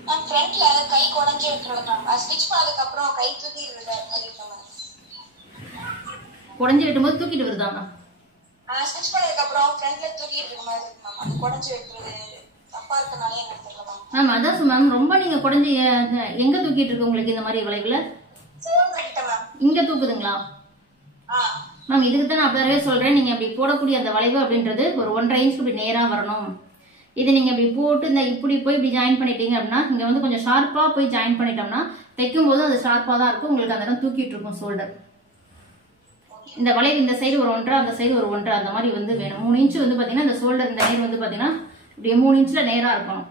மேம் ஃப்ரண்ட்ல கை குடஞ்சி விட்டுறது மேம். ஸ்டிட்ச் பண்ணதுக்கு அப்புறம் கை தூக்கி விடுறது மாதிரி இருக்கு மேம். குடஞ்சி விட்டும்போது தூக்கிட்டு வருதா மேம்? ஸ்டிட்ச் பண்ணதுக்கு அப்புறம் ஃப்ரண்ட்ல தூக்கிட்டு இருக்க மாதிரி இருக்கு மேம். அது குடஞ்சி விட்டுறது தப்பா இருக்கனால எனக்கு தெரியல மேம். அதான் மேம் ரொம்ப நீங்க குடஞ்சி எங்க தூக்கிட்டு இருக்கு உங்களுக்கு இந்த மாதிரி வளைவுல? இங்க தூக்குதுங்களா மேம்? இதுக்கு தான் நான் அப்படியே சொல்றேன், நீங்க அப்படி போடக்கூடிய அந்த வளைவு அப்படின்றது ஒரு 1.5 இன்ச் இப்படி நேரா வரணும். இது நீங்க இப்படி போட்டு இந்த இப்படி போய் இப்படி ஜாயின் பண்ணிட்டீங்க அப்படின்னா இங்க வந்து கொஞ்சம் ஷார்ப்பா போய் ஜாயின் பண்ணிட்டோம்னா தைக்கும் போது அது ஷார்ப்பா தான் இருக்கும், உங்களுக்கு அந்த இடம் தூக்கிட்டு இருக்கும் ஷோல்டர். இந்த வளைவு இந்த சைடு ஒரு 1.5 அந்த சைடு ஒரு 1.5 அந்த மாதிரி வந்து வேணும். 3 இன்ச் வந்து பாத்தீங்கன்னா இந்த ஷோல்டர் இந்த நேர் வந்து பாத்தீங்கன்னா இப்படி 3 இன்ச்ல நேரா இருக்கணும்.